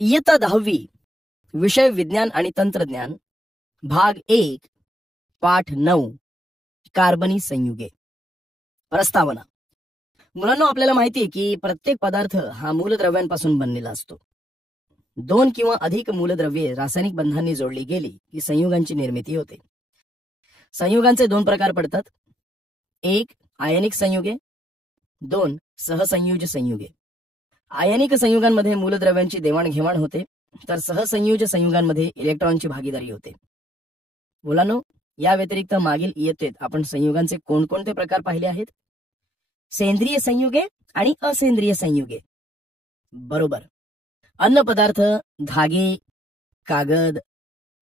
इयत्ता 10वी विषय विज्ञान आणि तंत्रज्ञान भाग 1 पाठ 9 कार्बनी संयुगे. प्रस्तावना. मुलांनो, आपल्याला माहिती आहे की प्रत्येक पदार्थ हा मूलद्रव्यांपासून बनलेला असतो. 2 किंवा अधिक मूलद्रव्ये रासायनिक बंधांनी जोडली गेली की संयुगांची निर्मिती होते. संयुगांचे 2 प्रकार पडतात. 1 आयनिक संयुगे, 2 सहसंयुज संयुगे. आयनिक संयुगांमध्ये मूलद्रव्यांची देवाणघेवाण होते, तर सहसंयुज संयुगांमध्ये इलेक्ट्रॉनची भागीदारी होते. मुलांनो, या व्यतिरिक्त मागील इयत्तेत आपण संयुगांचे कोणकोणते प्रकार पाहिले आहेत? सेंद्रिय संयुगे आणि असेंद्रिय संयुगे. बरोबर. अन्न पदार्थ, धागे, कागद,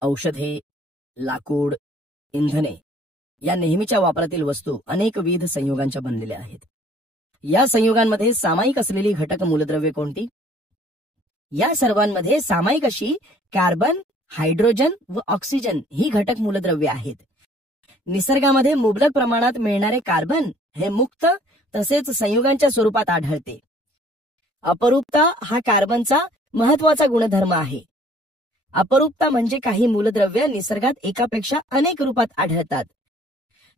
औषधे, लाकूड, इंधने या नेहमीच्या वापरातील वस्तू अनेकविध संयुगांच्या बनलेल्या आहेत. या संयुगांमध्ये सामायिक असलेली घटक मूलद्रव्ये कोणती? या सर्वांमध्ये सामायिक अशी कार्बन, हायड्रोजन व ऑक्सिजन ही घटक मूलद्रव्ये आहेत. निसर्गामध्ये मुबलक प्रमाणात मिळणारे कार्बन हे मुक्त तसेच संयुगांच्या स्वरूपात आढळते. अपरूपता हा कार्बनचा महत्वाचा गुणधर्म आहे. अपरूपता म्हणजे काही मूलद्रव्ये निसर्गात एकापेक्षा अनेक रूपात आढळतात.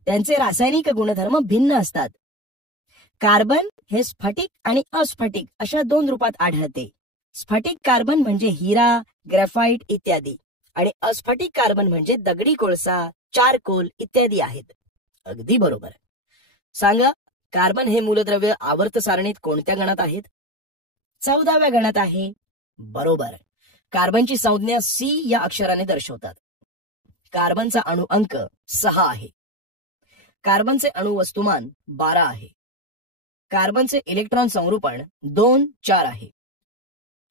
त्यांचे रासायनिक गुणधर्म भिन्न असतात. कार्बन हे स्फटिक आणि अस्फटिक अशा 2 रूपात आढळते. स्फटिक कार्बन म्हणजे हिरा, ग्रेफाइट इत्यादी आणि अस्फटिक कार्बन म्हणजे दगडी कोळसा, चारकोल इत्यादी आहेत. अगदी बरोबर. सांगा, कार्बन हे मूलद्रव्य आवर्त सारणीत कोणत्या गणात आहेत? 14व्या गणात आहे. बरोबर. कार्बनची संज्ञा C या अक्षराने दर्शवतात. कार्बनचा अणु अंक 6 आहे. कार्बनचे अणु वस्तुमान 12 आहे. कार्बनचे इलेक्ट्रॉन संरूपण 2, 4 आहे.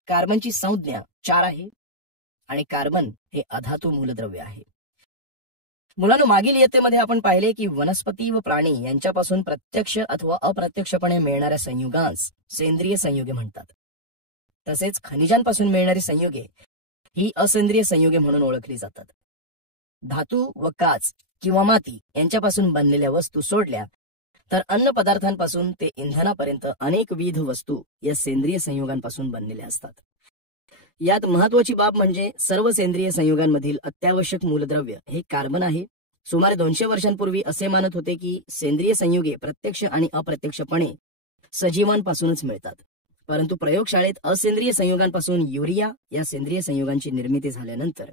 कार्बनची संज्ञा 4 आहे आणि कार्बन हे अधातू मूलद्रव्य आहे. मुलांनो, मागील इयत्तेमध्ये आपण पाहिले की वनस्पती व प्राणी यांच्यापासून प्रत्यक्ष अथवा अप्रत्यक्षपणे मिळणाऱ्या संयुगांस सेंद्रिय संयुगे म्हणतात. तसेच खनिजांपासून मिळणारी संयुगे ही असेंद्रिय संयुगे म्हणून ओळखली जातात. धातू व काच किंवा माती यांच्यापासून बनलेल्या वस्तू सोडल्या तर अन्न पदार्थांपासून ते इंधनापर्यंत अनेकविध वस्तू या सेंद्रिय संयुगांपासून बनलेल्या असतात. यात महत्वाची बाब म्हणजे सर्व सेंद्रिय संयुगांमधील अत्यावश्यक मूलद्रव्य हे कार्बन आहे. सुमारे 200 वर्षांपूर्वी असे मानत होते की सेंद्रिय संयुगे प्रत्यक्ष आणि अप्रत्यक्षपणे सजीवांपासूनच मिळतात. परंतु प्रयोगशाळेत असेंद्रिय संयुगांपासून युरिया या सेंद्रिय संयुगांची निर्मिती झाल्यानंतर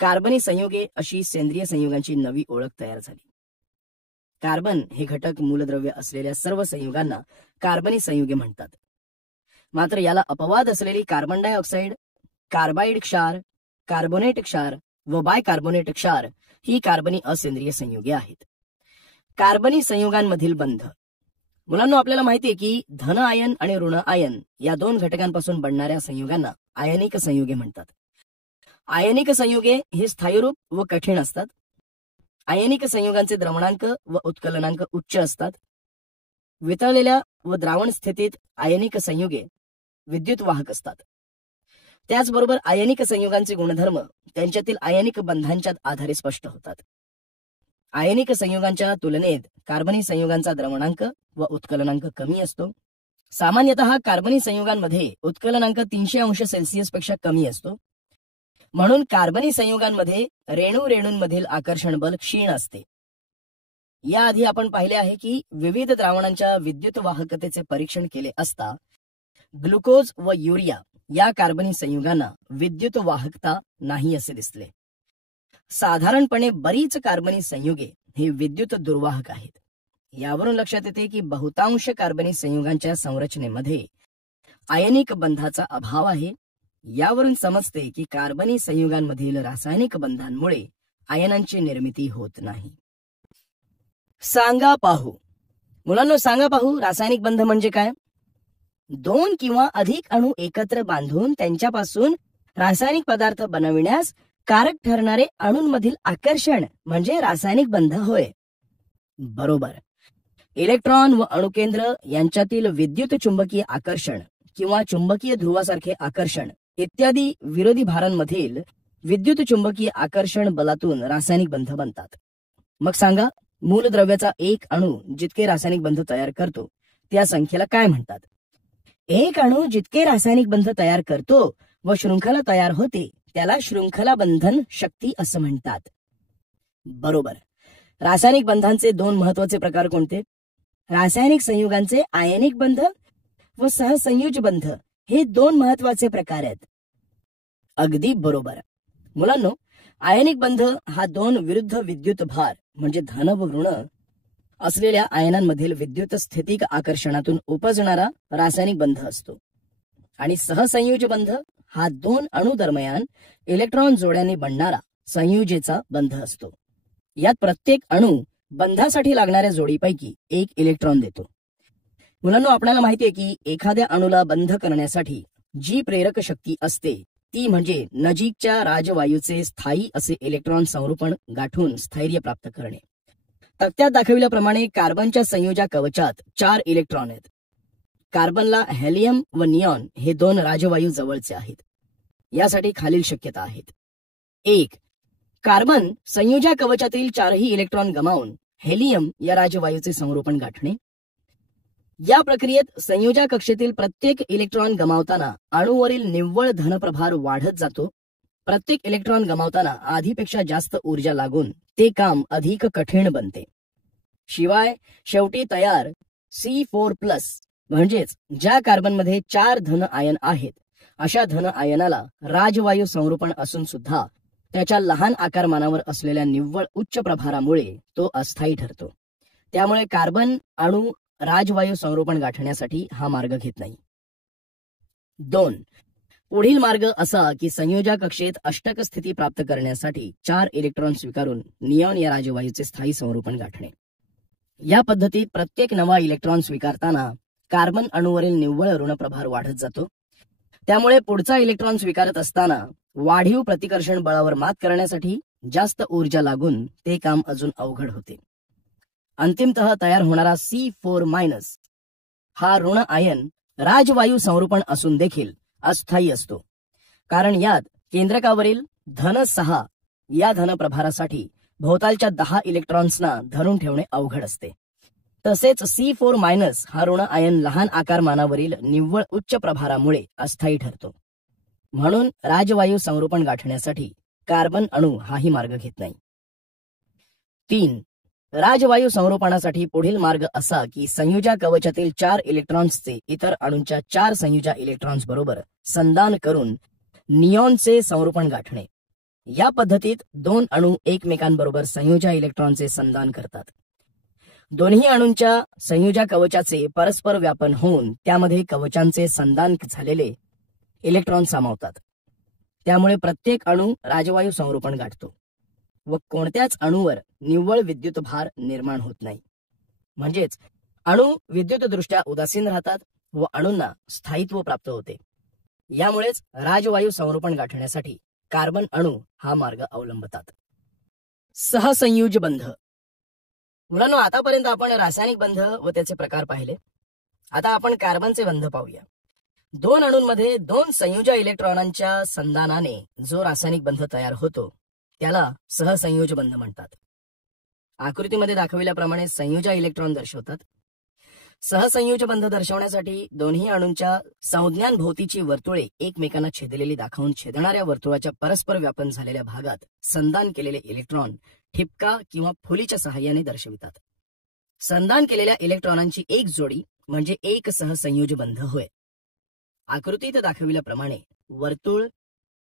कार्बनी संयुगे अशी सेंद्रिय संयुगांची नवी ओळख तयार झाली. कार्बन हे घटक मूलद्रव्य असलेल्या सर्व संयुगांना कार्बनी संयुगे म्हणतात. मात्र याला अपवाद असलेली कार्बन डायऑक्साईड, कार्बाइड क्षार, कार्बोनेट क्षार व बायकार्बोनेट क्षार ही कार्बनी असेंद्रिय संयुगे आहेत. कार्बनी संयुगांमधील बंध. मुलांना, आपल्याला माहिती आहे की धन आयन आणि ऋण आयन या 2 घटकांपासून बनणाऱ्या संयुगांना आयनिक संयुगे म्हणतात. आयनिक संयुगे हे स्थायीरूप व कठीण असतात. आयनिक संयुगांचे द्रवणांक व उत्कलनांक उच्च असतात. वितळलेल्या व द्रावण स्थितीत आयनिक संयुगे विद्युत वाहक असतात. त्याचबरोबर आयनिक संयुगांचे गुणधर्म त्यांच्यातील आयनिक बंधांच्या आधारे स्पष्ट होतात. आयनिक संयुगांच्या तुलनेत कार्बनी संयुगांचा द्रवणांक व उत्कलनांक कमी असतो. सामान्यतः कार्बनी संयुगांमध्ये उत्कलनांक 300 अंश सेल्सिअस पेक्षा कमी असतो. म्हणून कार्बनी संयुगांमध्ये रेणूंमधील आकर्षण बल क्षीण असते. याआधी आपण पाहिले आहे की विविध द्रावणांच्या विद्युत वाहकतेचे परीक्षण केले असता ग्लुकोज व युरिया या कार्बनी संयुगांना विद्युत वाहकता नाही असे दिसले. साधारणपणे बरीच कार्बनी संयुगे हे विद्युत दुर्वाहक आहेत. यावरून लक्षात येते की बहुतांश कार्बनी संयुगांच्या संरचनेमध्ये आयनिक बंधाचा अभाव आहे. यावरून समजते की कार्बनी संयुगांमधील रासायनिक बंधांमुळे आयनांची निर्मिती होत नाही. सांगा पाहू. मुलांनो, सांगा पाहू, रासायनिक बंध म्हणजे काय? 2 किंवा अधिक अणू एकत्र बांधून त्यांच्यापासून रासायनिक पदार्थ बनविण्यास कारक ठरणारे अणूंमधील आकर्षण म्हणजे रासायनिक बंध होय. बरोबर. इलेक्ट्रॉन व अणुकेंद्र यांच्यातील विद्युत चुंबकीय आकर्षण किंवा चुंबकीय ध्रुवासारखे आकर्षण इत्यादी विरोधी भारांमधील विद्युत चुंबकीय आकर्षण बलातून रासायनिक बंध बनतात. मग सांगा, मूलद्रव्याचा एक अणू जितके रासायनिक बंध तयार करतो त्या संख्येला काय म्हणतात? एक अणू जितके रासायनिक बंध तयार करतो व शृंखला तयार होते त्याला शृंखला बंधन शक्ती असं म्हणतात. बरोबर. रासायनिक बंधांचे दोन महत्वाचे प्रकार कोणते? रासायनिक संयुगांचे आयनिक बंध व सहसंयुज बंध हे दोन महत्वाचे प्रकार आहेत. अगदी बरोबर. मुलांनो, आयनिक बंध हा दोन विरुद्ध विद्युत भार म्हणजे धन व ऋण असलेल्या आयनांमधील विद्युत स्थितिक आकर्षणातून उपजणारा रासायनिक बंध असतो. आणि सहसंयुज बंध हा दोन अणू दरम्यान इलेक्ट्रॉन जोड्याने बनणारा संयुजेचा बंध असतो. यात प्रत्येक अणू बंधासाठी लागणाऱ्या जोडीपैकी एक इलेक्ट्रॉन देतो. मुलांनो, आपल्याला माहितीये की एखाद्या अणूला बंध करण्यासाठी जी प्रेरक शक्ती असते ती म्हणजे नजीकच्या राजवायूचे स्थायी असे इलेक्ट्रॉन संरूपण गाठून स्थैर्य प्राप्त करणे. तक्त्यात दाखविल्याप्रमाणे कार्बनच्या संयोजा कवचात 4 इलेक्ट्रॉन आहेत. कार्बनला हेलियम व निऑन हे दोन राजवायू जवळचे आहेत. यासाठी खालील शक्यता आहेत. 1. कार्बन संयोजा कवचातील 4ही इलेक्ट्रॉन गमावून हेलियम या राजवायूचे संरूपण गाठणे. या प्रक्रियेत संयोजा कक्षेतील प्रत्येक इलेक्ट्रॉन गमावताना अणूवरील निव्वळ धनप्रभार वाढत जातो. प्रत्येक इलेक्ट्रॉन गमावताना आधीपेक्षा जास्त ऊर्जा लागून ते काम अधिक कठीण बनते. शिवाय शेवटी तयार C4+ म्हणजेच ज्या कार्बनमध्ये 4 धन आयन आहेत अशा धन आयनाला राजवायू संरूपण असून सुद्धा त्याच्या लहान आकारमानावर असलेल्या निव्वळ उच्च प्रभारामुळे तो अस्थायी ठरतो. त्यामुळे कार्बन अणू राजवायू संरूपण गाठण्यासाठी हा मार्ग घेत नाही. 2. पुढील मार्ग असा की संयोजा कक्षेत अष्टक स्थिती प्राप्त करण्यासाठी 4 इलेक्ट्रॉन स्वीकारून निऑन या राजवायूचे स्थायी संरूपण गाठणे. या पद्धतीत प्रत्येक नवा इलेक्ट्रॉन स्वीकारताना कार्बन अणूवरील निव्वळ ऋणप्रभार वाढत जातो. त्यामुळे पुढचा इलेक्ट्रॉन स्वीकारत असताना वाढीव प्रतिकर्षण बळावर मात करण्यासाठी जास्त ऊर्जा लागून ते काम अजून अवघड होते. अंतिमतः तयार होणारा C4- हा ऋण आयन राजवायू संरूपण असून देखील अस्थायी असतो. कारण यात केंद्रकावरील धन 6 या धनप्रभारासाठी भोवतालच्या 10 इलेक्ट्रॉन्सना धरून ठेवणे अवघड असते. तसेच C4- हा ऋण आयन लहान आकारमानावरील निव्वळ उच्च प्रभारामुळे अस्थायी ठरतो. म्हणून राजवायू संरूपण गाठण्यासाठी कार्बन अणू हाही मार्ग घेत नाही. 3. राजवायू संरूपणासाठी पुढील मार्ग असा की संयोजा कवचातील 4 इलेक्ट्रॉन्सचे इतर अणूंच्या 4 संयोजा इलेक्ट्रॉन्स बरोबर संधान करून निऑनचे संरूपण गाठणे. या पद्धतीत 2 अणू एकमेकांबरोबर संयोजा इलेक्ट्रॉनचे संधान करतात. दोन्ही अणूंच्या संयोजा कवचाचे परस्पर व्यापन होऊन त्यामध्ये कवचांचे संधान झालेले इलेक्ट्रॉन सामावतात. त्यामुळे प्रत्येक अणू राजवायू संरूपण गाठतो व कोणत्याच अणूवर निव्वळ विद्युत भार निर्माण होत नाही. म्हणजेच अणू विद्युतदृष्ट्या उदासीन राहतात व अणूंना स्थायित्व प्राप्त होते. यामुळेच राजवायू संरूपण गाठण्यासाठी कार्बन अणू हा मार्ग अवलंबतात. सहसंयुज बंध. मुलांनो, आतापर्यंत आपण रासायनिक बंध व त्याचे प्रकार पाहिले. आता आपण कार्बनचे बंध पाहूया. 2 अणूंमध्ये 2 संयोजा इलेक्ट्रॉनांच्या संधानाने जो रासायनिक बंध तयार होतो त्याला सहसंयोज बंध म्हणतात. आकृतीमध्ये दाखविल्याप्रमाणे संयोजा इलेक्ट्रॉन दर्शवतात. सहसंयोज बंध दर्शवण्यासाठी दोन्ही अणूंच्या संज्ञांभोवतीची वर्तुळे एकमेकांना छेदलेली दाखवून छेदणाऱ्या वर्तुळाच्या परस्पर व्यापन झालेल्या भागात संधान केलेले इलेक्ट्रॉन ठिपका किंवा फुलीच्या सहाय्याने दर्शवितात. संधान केलेल्या इलेक्ट्रॉनांची एक जोडी म्हणजे एक सहसंयोज बंध होय. आकृतीत दाखविल्याप्रमाणे वर्तुळ,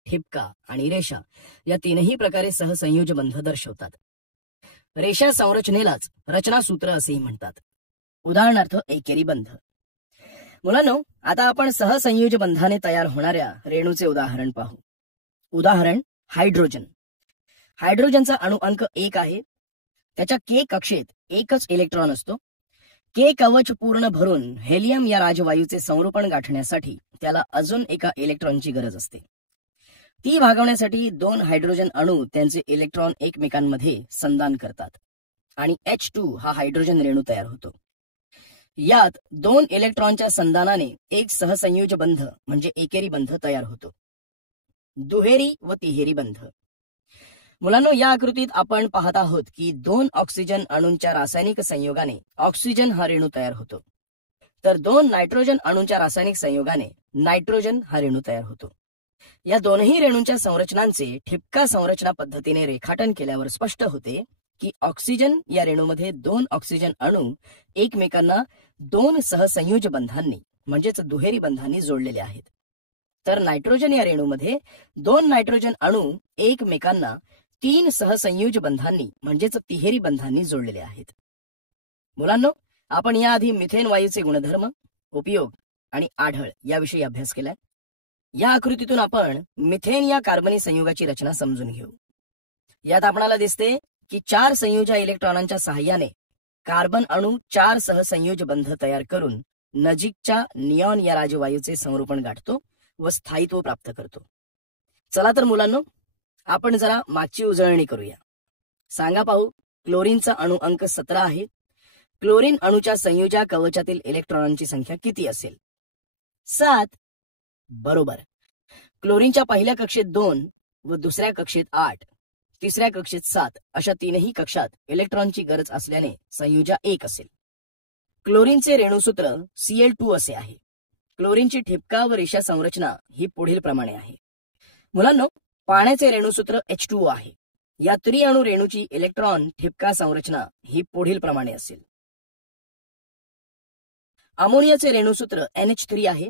ठिपका आणि रेषा या तीनही प्रकारे सहसंयोज बंध दर्शवतात. रेषा संरचनेलाच रचनासूत्र असेही म्हणतात. उदाहरणार्थ एकेरी बंध. मुलांनो, आता आपण सहसंयोज बंधाने तयार होणाऱ्या रेणूचे उदाहरण पाहू. उदाहरण हायड्रोजन. हायड्रोजनचा अणु अंक 1 आहे. त्याच्या K कक्षेत एकच इलेक्ट्रॉन असतो. K कवच पूर्ण भरून हेलियम या राजवायूचे संरूपण गाठण्यासाठी त्याला अजून एका इलेक्ट्रॉनची गरज असते. ती भागवण्यासाठी 2 हायड्रोजन अणू त्यांचे इलेक्ट्रॉन एकमेकांमध्ये संधान करतात आणि H2 हा हायड्रोजन रेणू तयार होतो. यात 2 इलेक्ट्रॉनच्या संधानाने एक सहसंयोज बंध म्हणजे एकेरी बंध तयार होतो. दुहेरी व तिहेरी बंध. मुलांनो, या आकृतीत आपण पाहत आहोत की 2 ऑक्सिजन अणूंच्या रासायनिक संयोगाने ऑक्सिजन हा रेणू तयार होतो. तर 2 नायट्रोजन अणूंच्या रासायनिक संयोगाने नायट्रोजन हा रेणू तयार होतो. या दोनही रेणूंच्या संरचनांचे ठिपका संरचना पद्धतीने रेखाटन केल्यावर स्पष्ट होते की ऑक्सिजन या रेणूमध्ये 2 ऑक्सिजन अणू एकमेकांना 2 सहसंयोज बंधांनी म्हणजेच दुहेरी बंधांनी जोडलेले आहेत. तर नायट्रोजन या रेणूमध्ये 2 नायट्रोजन अणू एकमेकांना 3 सहसंयोज बंधांनी म्हणजेच तिहेरी बंधांनी जोडलेले आहेत. मुलांनो, आपण याआधी मिथेन वायूचे गुणधर्म, उपयोग आणि आढळ याविषयी अभ्यास केलाय. या आकृतीतून आपण मिथेन या कार्बनी संयुगाची रचना समजून घेऊ. यात आपल्याला दिसते की 4 संयोजा इलेक्ट्रॉनांच्या सहाय्याने कार्बन अणू 4 सहसंयोज बंध तयार करून नजीकच्या निऑन या राजवायूचे संरूपण गाठतो व स्थायित्व प्राप्त करतो. चला तर मुलांनो, आपण जरा मागची उजळणी करूया. सांगा पाहू, क्लोरीनचा अणू अंक 17 आहे. क्लोरीन अणूच्या संयोजा कवचातील इलेक्ट्रॉनांची संख्या किती असेल? 7. बरोबर. क्लोरीनच्या पहिल्या कक्षेत 2 व दुसऱ्या कक्षेत 8, तिसऱ्या कक्षेत 7 अशा तीनही कक्षात इलेक्ट्रॉनची गरज असल्याने संयोजा 1 असेल. क्लोरीनचे रेणूसूत्र Cl2 असे आहे. क्लोरीनची ठिपका व रेषा संरचना ही पुढील प्रमाणे आहे. मुलांनो, पाण्याचे रेणूसूत्र H2O आहे. या त्रिअणू रेणूची इलेक्ट्रॉन ठिपका संरचना ही पुढील प्रमाणे असेल. अमोनियाचे रेणूसूत्र NH3 आहे.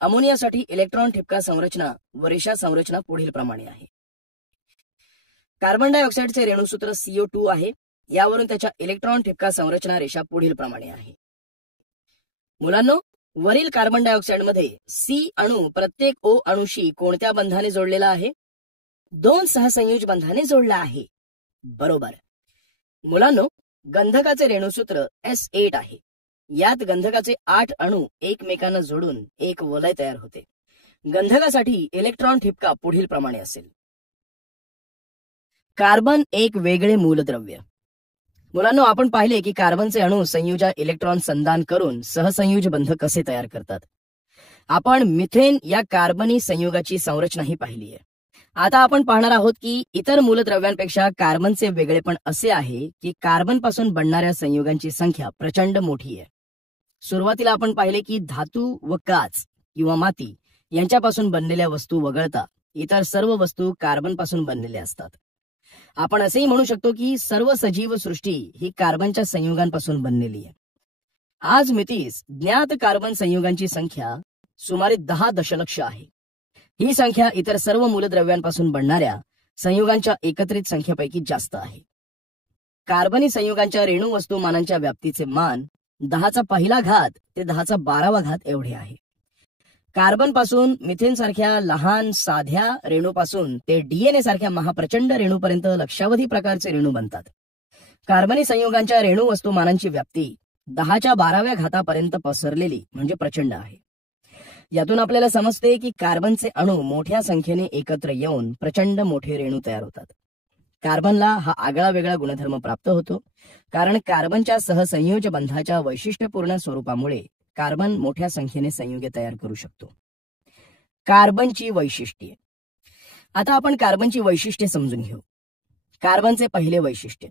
अमोनियासाठी इलेक्ट्रॉन ठिपका संरचना व रेषा संरचना पुढील प्रमाणे आहे. कार्बन डायऑक्साइडचे रेणूसूत्र CO2 आहे. यावरून त्याच्या इलेक्ट्रॉन ठिपका संरचना रेषा पुढील प्रमाणे आहे. मुलांनो, वरील कार्बन डायऑक्साइड मध्ये C अणू प्रत्येक O अणूशी कोणत्या बंधाने जोडलेला आहे? 2 सहसंयोज बंधाने जोडला आहे. बरोबर. मुलांनो, गंधकाचे रेणूसूत्र S8 आहे. यात गंधकाचे 8 अणू एकमेकांना जोडून एक वलय तयार होते. गंधकासाठी इलेक्ट्रॉन ठिपका पुढील प्रमाणे असेल. कार्बन एक वेगळे मूलद्रव्य. मुलांनो, आपण पाहिले की कार्बनचे अणू संयोजा इलेक्ट्रॉन संधान करून सहसंयोज बंध कसे तयार करतात. आपण मिथेन या कार्बनी संयुगाची संरचनाही पाहिली आहे. आता आपण पाहणार आहोत की इतर मूलद्रव्यांपेक्षा कार्बनचे वेगळेपण असे आहे की कार्बन पासून बनणाऱ्या संयुगांची संख्या प्रचंड मोठी आहे. सुरुवातीला आपण पाहिले की धातू व काच किंवा माती यांच्यापासून बनलेल्या वस्तू वगळता इतर सर्व वस्तू कार्बन पासून बनलेल्या असतात. आपण असेही म्हणू शकतो की सर्व सजीव सृष्टी ही कार्बनच्या संयुगांपासून बनलेली आहे. आज मितीस ज्ञात कार्बन संयुगांची संख्या सुमारे 10 दशलक्ष आहे. ही संख्या इतर सर्व मूलद्रव्यांपासून बनणाऱ्या संयुगांच्या एकत्रित संख्येपैकी जास्त आहे. कार्बनी संयुगांच्या रेणू वस्तुमानांच्या व्याप्तीचे मान 10चा पहिला घात ते 10चा 12वा घात एवढे आहे. कार्बन पासून मिथेन सारख्या लहान साध्या रेणूपासून ते DNA सारख्या महाप्रचंड रेणूपर्यंत लक्षावधी प्रकारचे रेणू बनतात. कार्बनी संयुगांच्या रेणू वस्तुमानांची व्याप्ती 10च्या 12व्या घातापर्यंत पसरलेली म्हणजे प्रचंड आहे. यातून आपल्याला समजते की कार्बनचे अणू मोठ्या संख्येने एकत्र येऊन प्रचंड मोठे रेणू तयार होतात. कार्बनला हा आगळा वेगळा गुणधर्म प्राप्त होतो कारण कार्बनच्या सहसंयोज बंधाच्या वैशिष्ट्यपूर्ण स्वरूपामुळे कार्बन मोठ्या संख्येने संयुगे तयार करू शकतो. कार्बनची वैशिष्ट्ये. आता आपण कार्बनची वैशिष्ट्ये समजून घेऊ. कार्बनचे पहिले वैशिष्ट्य,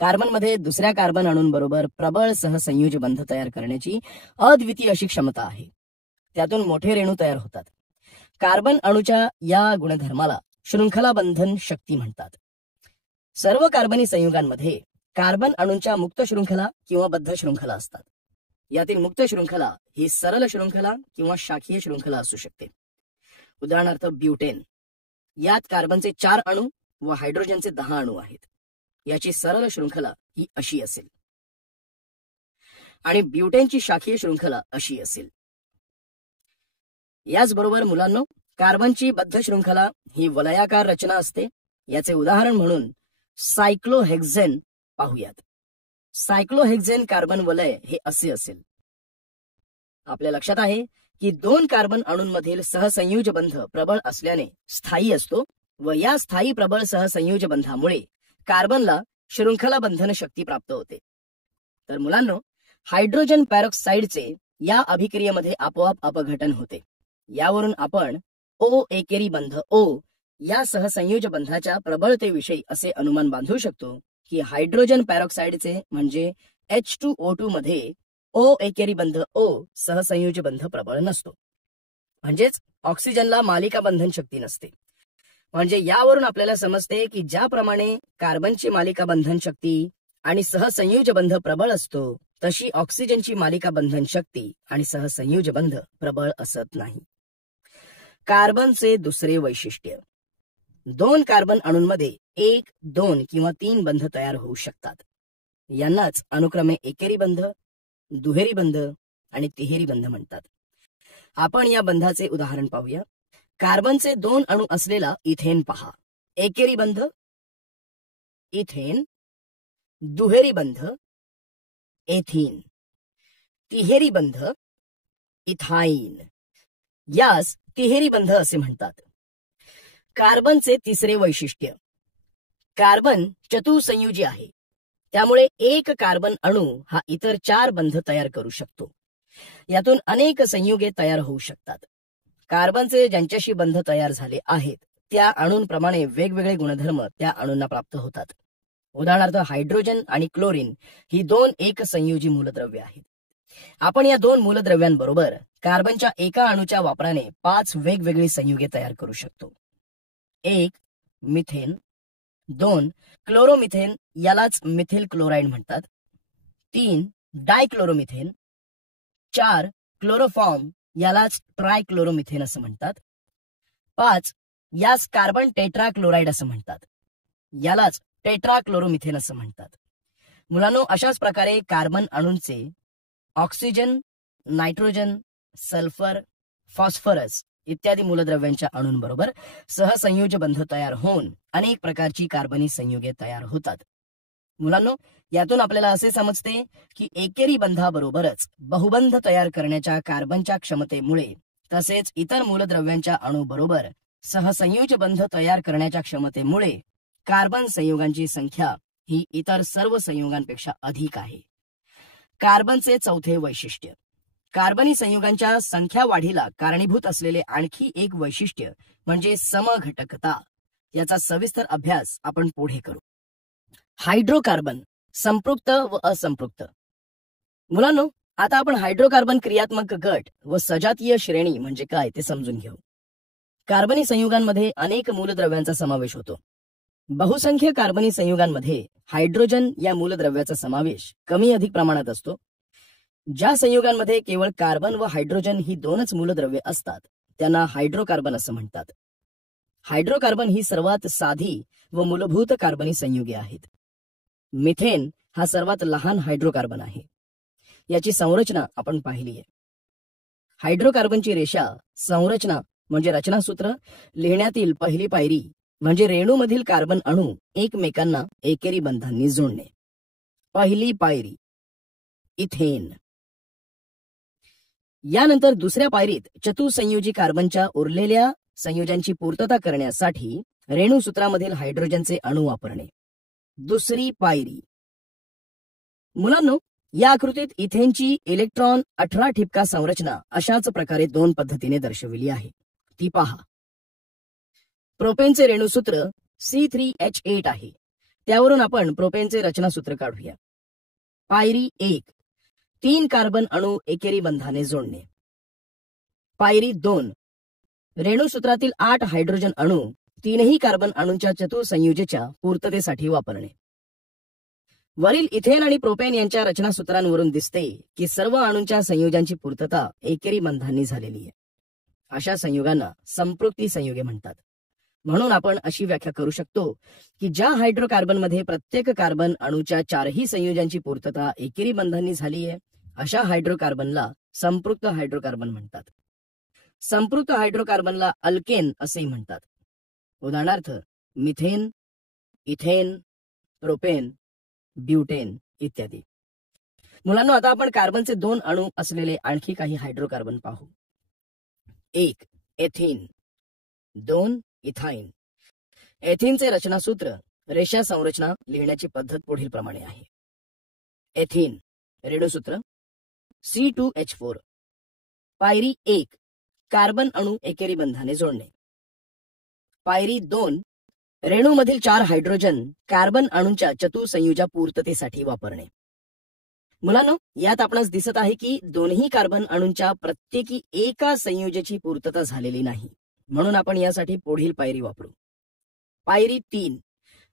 कार्बनमध्ये दुसऱ्या कार्बन अणूंबरोबर प्रबळ सहसंयोज बंध तयार करण्याची अद्वितीय अशी क्षमता आहे. त्यातून मोठे रेणू तयार होतात. कार्बन अणूच्या या गुणधर्माला शृंखला बंधन शक्ती म्हणतात. सर्व कार्बनी संयुगांमध्ये कार्बन अणूंच्या मुक्त शृंखला किंवा बद्ध शृंखला असतात. यातील मुक्त शृंखला ही सरळ शृंखला किंवा शाखीय शृंखला असू शकते. उदाहरणार्थ ब्युटेन. यात कार्बनचे 4 अणू व हायड्रोजनचे 10 अणू आहेत. याची सरळ शृंखला ही अशी असेल आणि ब्युटेनची शाखीय शृंखला अशी असेल. याचबरोबर मुलांनो, कार्बनची बद्ध शृंखला ही वलयाकार रचना असते. याचे उदाहरण म्हणून सायक्लोहेक्झेन पाहूयात. सायक्लोहेक्झेन कार्बन वलय हे असे असेल. आपल्या लक्षात आहे की 2 कार्बन अणूंमधील सहसंयोज बंध प्रबळ असल्याने स्थायी असतो व या स्थायी प्रबळ सहसंयोज बंधामुळे कार्बनला शृंखला बंधन शक्ती प्राप्त होते. तर मुलांनो, हायड्रोजन पॅरॉक्साईडचे या अभिक्रियेमध्ये आपोआप अपघटन होते. यावरून आपण O एकेरी बंध O या सहसंयोज बंधाच्या प्रबळतेविषयी असे अनुमान बांधू शकतो की हायड्रोजन पॅरॉक्साईडचे म्हणजे H2O2 मध्ये ओ एकेरी बंध ओ सहसंयोजी बंध प्रबळ नसतो. म्हणजेच ऑक्सिजनला मालिका बंधन शक्ती नसते. म्हणजे यावरून आपल्याला समजते की ज्याप्रमाणे कार्बनची मालिका बंधन शक्ती आणि सहसंयोज बंध प्रबळ असतो, तशी ऑक्सिजनची मालिका बंधन शक्ती आणि सहसंयोज बंध प्रबळ असत नाही. कार्बनचे दुसरे वैशिष्ट्य, 2 कार्बन अणूंमध्ये 1, 2 किंवा 3 बंध तयार होऊ शकतात. यांनाच अनुक्रमे एकेरी बंध, दुहेरी बंध आणि तिहेरी बंध म्हणतात. आपण या बंधाचे उदाहरण पाहूया. कार्बनचे 2 अणू असलेला इथेन पहा. एकेरी बंध इथेन, दुहेरी बंध एथीन, तिहेरी बंध इथाईन. यास तिहेरी बंध असे म्हणतात. कार्बनचे तिसरे वैशिष्ट्य, कार्बन चतुसंयोजी आहे. त्यामुळे एक कार्बन अणू हा इतर 4 बंध तयार करू शकतो. यातून अनेक संयुगे तयार होऊ शकतात. कार्बनचे ज्यांच्याशी बंध तयार झाले आहेत त्या अणूंप्रमाणे वेगवेगळे गुणधर्म त्या अणूंना प्राप्त होतात. उदाहरणार्थ हायड्रोजन आणि क्लोरीन ही 2 एकसंयोजी मूलद्रव्ये आहेत. आपण या 2 मूलद्रव्यांबरोबर कार्बनच्या एका अणूच्या वापराने 5 वेगवेगळी संयुगे तयार करू शकतो. 1 मिथेन, 2 क्लोरोमिथेन, यालाच मिथिल क्लोराईड म्हणतात. 3 डायक्लोरोमिथेन, 4 क्लोरोफॉर्म, यालाच ट्रायक्लोरोमिथेन असं म्हणतात. 5 यास कार्बन टेट्राक्लोराईड असं म्हणतात. यालाच टेट्राक्लोरोमिथेन असं म्हणतात. मुलांनो, अशाच प्रकारे कार्बन अणूंचे ऑक्सिजन, नायट्रोजन, सल्फर, फॉस्फरस इत्यादी मूलद्रव्यांच्या अणूंबरोबर सहसंयोज बंध तयार होऊन अनेक प्रकारची कार्बनी संयुगे तयार होतात. मुलांनो, यातून आपल्याला असे समजते की एकेरी बंधाबरोबरच बहुबंध तयार करण्याच्या कार्बनच्या क्षमतेमुळे तसेच इतर मूलद्रव्यांच्या अणूबरोबर सहसंयोज बंध तयार करण्याच्या क्षमतेमुळे कार्बन संयुगांची संख्या ही इतर सर्व संयुगांपेक्षा अधिक आहे. कार्बनचे चौथे वैशिष्ट्य, कार्बनी संयुगांच्या संख्या वाढीला कारणीभूत असलेले आणखी एक वैशिष्ट्य म्हणजे समघटकता. याचा सविस्तर अभ्यास आपण पुढे करू. हायड्रोकार्बन संपृक्त व असंपृक्त. मुलांनो, आता आपण हायड्रोकार्बन क्रियात्मक गट व सजातीय श्रेणी म्हणजे काय ते समजून घेऊ. कार्बनी संयुगांमध्ये अनेक मूलद्रव्यांचा समावेश होतो. बहुसंख्य कार्बनी संयुगांमध्ये हायड्रोजन या मूलद्रव्याचा समावेश कमी अधिक प्रमाणात असतो. ज्या संयुगांमध्ये केवळ कार्बन व हायड्रोजन ही 2च मूलद्रव्ये असतात त्यांना हायड्रोकार्बन असं म्हणतात. हायड्रोकार्बन ही सर्वात साधी व मूलभूत कार्बनी संयुगे आहेत. मिथेन हा सर्वात लहान हायड्रोकार्बन आहे. याची संरचना आपण पाहिली आहे. हायड्रोकार्बनची रेषा संरचना म्हणजे रचनासूत्र लिहिण्यातील पहिली पायरी म्हणजे रेणूमधील कार्बन अणू एकमेकांना एकेरी बंधांनी जोडणे. पहिली पायरी इथेन. यानंतर दुसऱ्या पायरीत चतुसंयोजी कार्बनच्या उरलेल्या संयोजांची पूर्तता करण्यासाठी रेणूसूत्रामधील हायड्रोजनचे अणू वापरणे. दुसरी पायरी. मुलांनो, या आकृतीत इथेनची इलेक्ट्रॉन 18 ठिपका संरचना अशाच प्रकारे 2 पद्धतीने दर्शविली आहे. ती पहा. प्रोपेनचे रेणूसूत्र C3H8 आहे. त्यावरून आपण प्रोपेनचे रचनासूत्र काढूया. पायरी 1 3 कार्बन अणू एकेरी बंधाने जोडणे. पायरी 2 रेणूसूत्रातील 8 हायड्रोजन अणू 3ही कार्बन अणूंच्या चतुसंयोजेच्या पूर्ततेसाठी वापरणे. वरील इथेन आणि प्रोपेन यांच्या रचनासूत्रांवरून दिसते की सर्व अणूंच्या संयोजांची पूर्तता एकेरी बंधांनी झालेली आहे. अशा संयुगांना संपृक्ती संयुगे म्हणतात. म्हणून आपण अशी व्याख्या करू शकतो की ज्या हायड्रोकार्बनमध्ये प्रत्येक कार्बन अणूच्या 4ही संयोजांची पूर्तता एकेरी बंधांनी झाली आहे अशा हायड्रोकार्बनला संपृक्त हायड्रोकार्बन म्हणतात. संपृक्त हायड्रोकार्बनला अल्केन असेही म्हणतात. उदाहरणार्थ मिथेन, इथेन, प्रोपेन, ब्युटेन इत्यादी. मुलांनो, आता आपण कार्बनचे 2 अणू असलेले आणखी काही हायड्रोकार्बन पाहू. 1 एथीन, 2 इथाईन. एथीनचे रचनासूत्र रेषा संरचना लिहिण्याची पद्धत पुढील प्रमाणे आहे. एथीन रेणूसूत्र C2H4. पायरी 1 कार्बन अणू एकेरी बंधाने जोडणे. पायरी 2 रेणूमधील 4 हायड्रोजन कार्बन अणूंच्या चतुसंयोजा पूर्ततेसाठी वापरणे. मुलांनो, यात आपणास दिसत आहे की दोन्ही कार्बन अणूंच्या प्रत्येकी एका संयोजाची पूर्तता झालेली नाही, म्हणून आपण यासाठी पुढील पायरी वापरू. पायरी 3.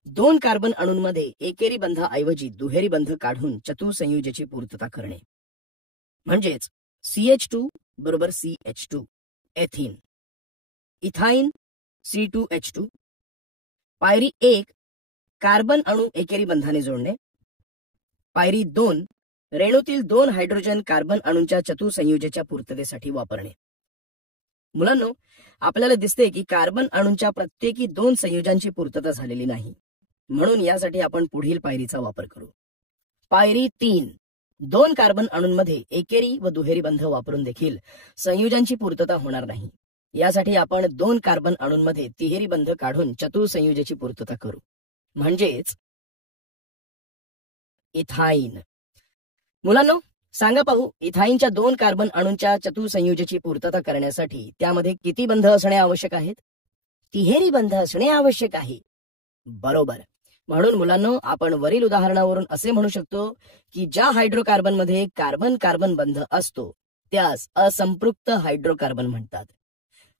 2 कार्बन अणूंमध्ये एकेरी बंधाऐवजी दुहेरी बंध काढून चतुसंयोजाची पूर्तता करणे. म्हणजेच CH2 बरोबर CH2 एथिन, इथाईन C2H2. पायरी 1. कार्बन अणू एकेरी बंधाने जोडणे. पायरी 2. रेणूतील 2 हायड्रोजन कार्बन अणूंच्या चतुसंयोजाच्या पूर्ततेसाठी वापरणे. मुलांनो, आपल्याला दिसते की कार्बन अणूंच्या प्रत्येकी 2 संयोजांची पूर्तता झालेली नाही, म्हणून यासाठी आपण पुढील पायरीचा वापर करू. पायरी 3. 2 कार्बन अणूंमध्ये एकेरी व दुहेरी बंध वापरून देखील संयोजांची पूर्तता होणार नाही. यासाठी आपण 2 कार्बन अणूंमध्ये तिहेरी बंध काढून चतुसंयोजाची पूर्तता करू. म्हणजेच इथाईन. मुलांनो, सांगा पाहू, इथाईनच्या 2 कार्बन अणूंच्या चतुसंयोजाची पूर्तता करण्यासाठी त्यामध्ये किती बंध असणे आवश्यक आहेत? तिहेरी बंध असणे आवश्यक आहे. बरोबर. म्हणून मुलांनो, आपण वरील उदाहरणावरून असे म्हणू शकतो की ज्या हायड्रोकार्बनमध्ये कार्बन कार्बन बंध असतो त्यास असंपृक्त हायड्रोकार्बन म्हणतात,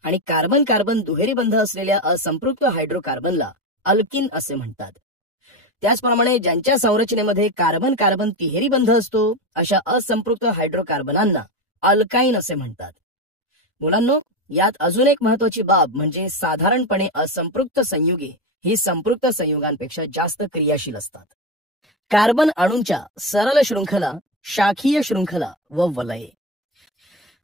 आणि कार्बन कार्बन दुहेरी बंध असलेल्या असंपृक्त हायड्रोकार्बनला अल्किन असे म्हणतात. त्याचप्रमाणे ज्यांच्या संरचनेमध्ये कार्बन कार्बन तिहेरी बंध असतो अशा असंपृक्त हायड्रोकार्बनांना अल्काईन असे म्हणतात. मुलांनो, यात अजून एक महत्वाची बाब म्हणजे साधारणपणे असंपृक्त संयुगे ही संपृक्त संयुगांपेक्षा जास्त क्रियाशील असतात. कार्बन अणूंच्या सरळ शृंखला, शाखीय शृंखला व वलये.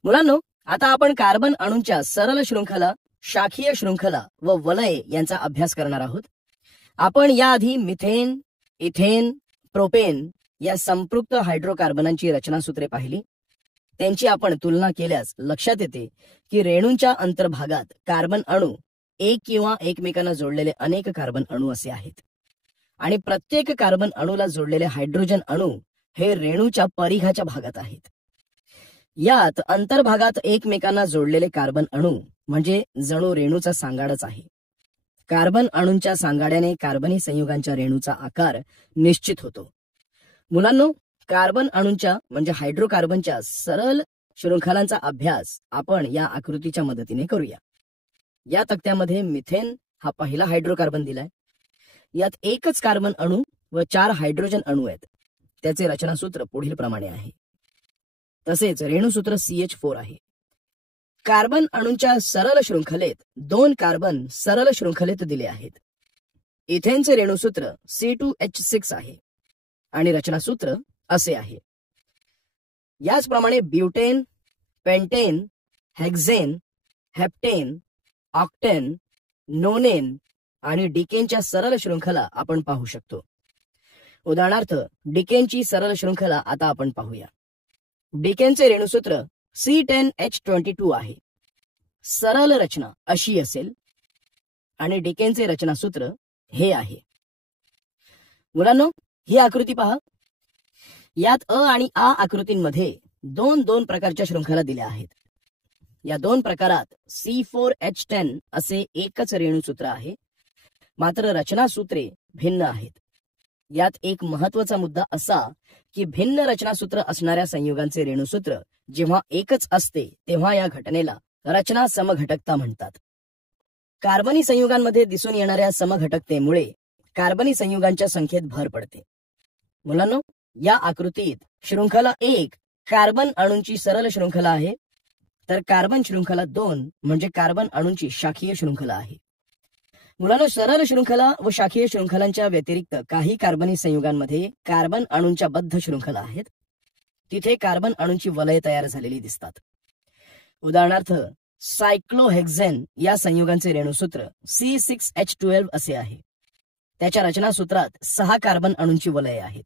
मुलांनो, आता आपण कार्बन अणूंच्या सरळ शृंखला, शाखीय शृंखला व वलये यांचा अभ्यास करणार आहोत. आपण याआधी मिथेन, इथेन, प्रोपेन या संपृक्त हायड्रोकार्बनांची रचनासूत्रे पाहिली. त्यांची आपण तुलना केल्यास लक्षात येते की रेणूंच्या अंतर्भागात कार्बन अणू एक किंवा एकमेकांना जोडलेले अनेक कार्बन अणू असे आहेत, आणि प्रत्येक कार्बन अणूला जोडलेले हायड्रोजन अणू हे रेणूच्या परिघाच्या भागात आहेत. यात अंतर्भागात एकमेकांना जोडलेले कार्बन अणू म्हणजे जणू रेणूचा सांगाडच आहे. कार्बन अणूंच्या सांगाड्याने कार्बनी संयुगांच्या रेणूचा आकार निश्चित होतो. मुलांनो, कार्बन अणूंच्या म्हणजे हायड्रोकार्बनच्या सरळ शृंखलांचा अभ्यास आपण या आकृतीच्या मदतीने करूया. या तक्त्यामध्ये मिथेन हा पहिला हायड्रोकार्बन दिलाय. यात एकच कार्बन अणू व 4 हायड्रोजन अणू आहेत. त्याचे रचनासूत्र पुढील प्रमाणे आहे. तसेच रेणूसूत्र CH4 आहे. कार्बन अणूंच्या सरळ शृंखलेत 2 कार्बन सरळ शृंखलेत दिले आहेत. इथेनचे रेणूसूत्र C2H6 आहे आणि रचनासूत्र असे आहे. याचप्रमाणे butane, pentane, hexane, heptane, octane, नोनेन आणि डिकेनच्या सरळ शृंखला आपण पाहू शकतो. उदाहरणार्थ डिकेनची सरळ शृंखला आता आपण पाहूया. डिकेनचे रेणूसूत्र C10H22 आहे. सरळ रचना अशी असेल आणि डिकेनचे रचनासूत्र हे आहे. मुलांनो, ही आकृती पहा. यात अ आणि आ आकृतींमध्ये 2 प्रकारच्या शृंखला दिल्या आहेत. या 2 प्रकारात C4H10 असे एकच रेणूसूत्र आहे, मात्र रचनासूत्रे भिन्न आहेत. यात एक महत्वाचा मुद्दा असा की भिन्न रचनासूत्र असणाऱ्या संयुगांचे रेणूसूत्र जेव्हा एकच असते तेव्हा या घटनेला रचना समघटकता म्हणतात. कार्बनी संयुगांमध्ये दिसून येणाऱ्या समघटकतेमुळे कार्बनी संयुगांच्या संख्येत भर पडते. मुलांनो, या आकृतीत शृंखला 1 कार्बन अणूंची सरळ शृंखला आहे, तर कार्बन शृंखला 2 म्हणजे कार्बन अणूंची शाखीय शृंखला आहे. मुलांनो, सरळ शृंखला व शाखीय शृंखलांच्या व्यतिरिक्त काही कार्बनी संयुगांमध्ये कार्बन अणूंच्या बद्ध शृंखला आहेत. तिथे कार्बन अणूंची वलय तयार झालेली दिसतात. उदाहरणार्थ सायक्लोहेक्झेन या संयुगांचे रेणूसूत्र C6H12 असे आहे. त्याच्या रचनासूत्रात 6 कार्बन अणूंची वलये आहेत.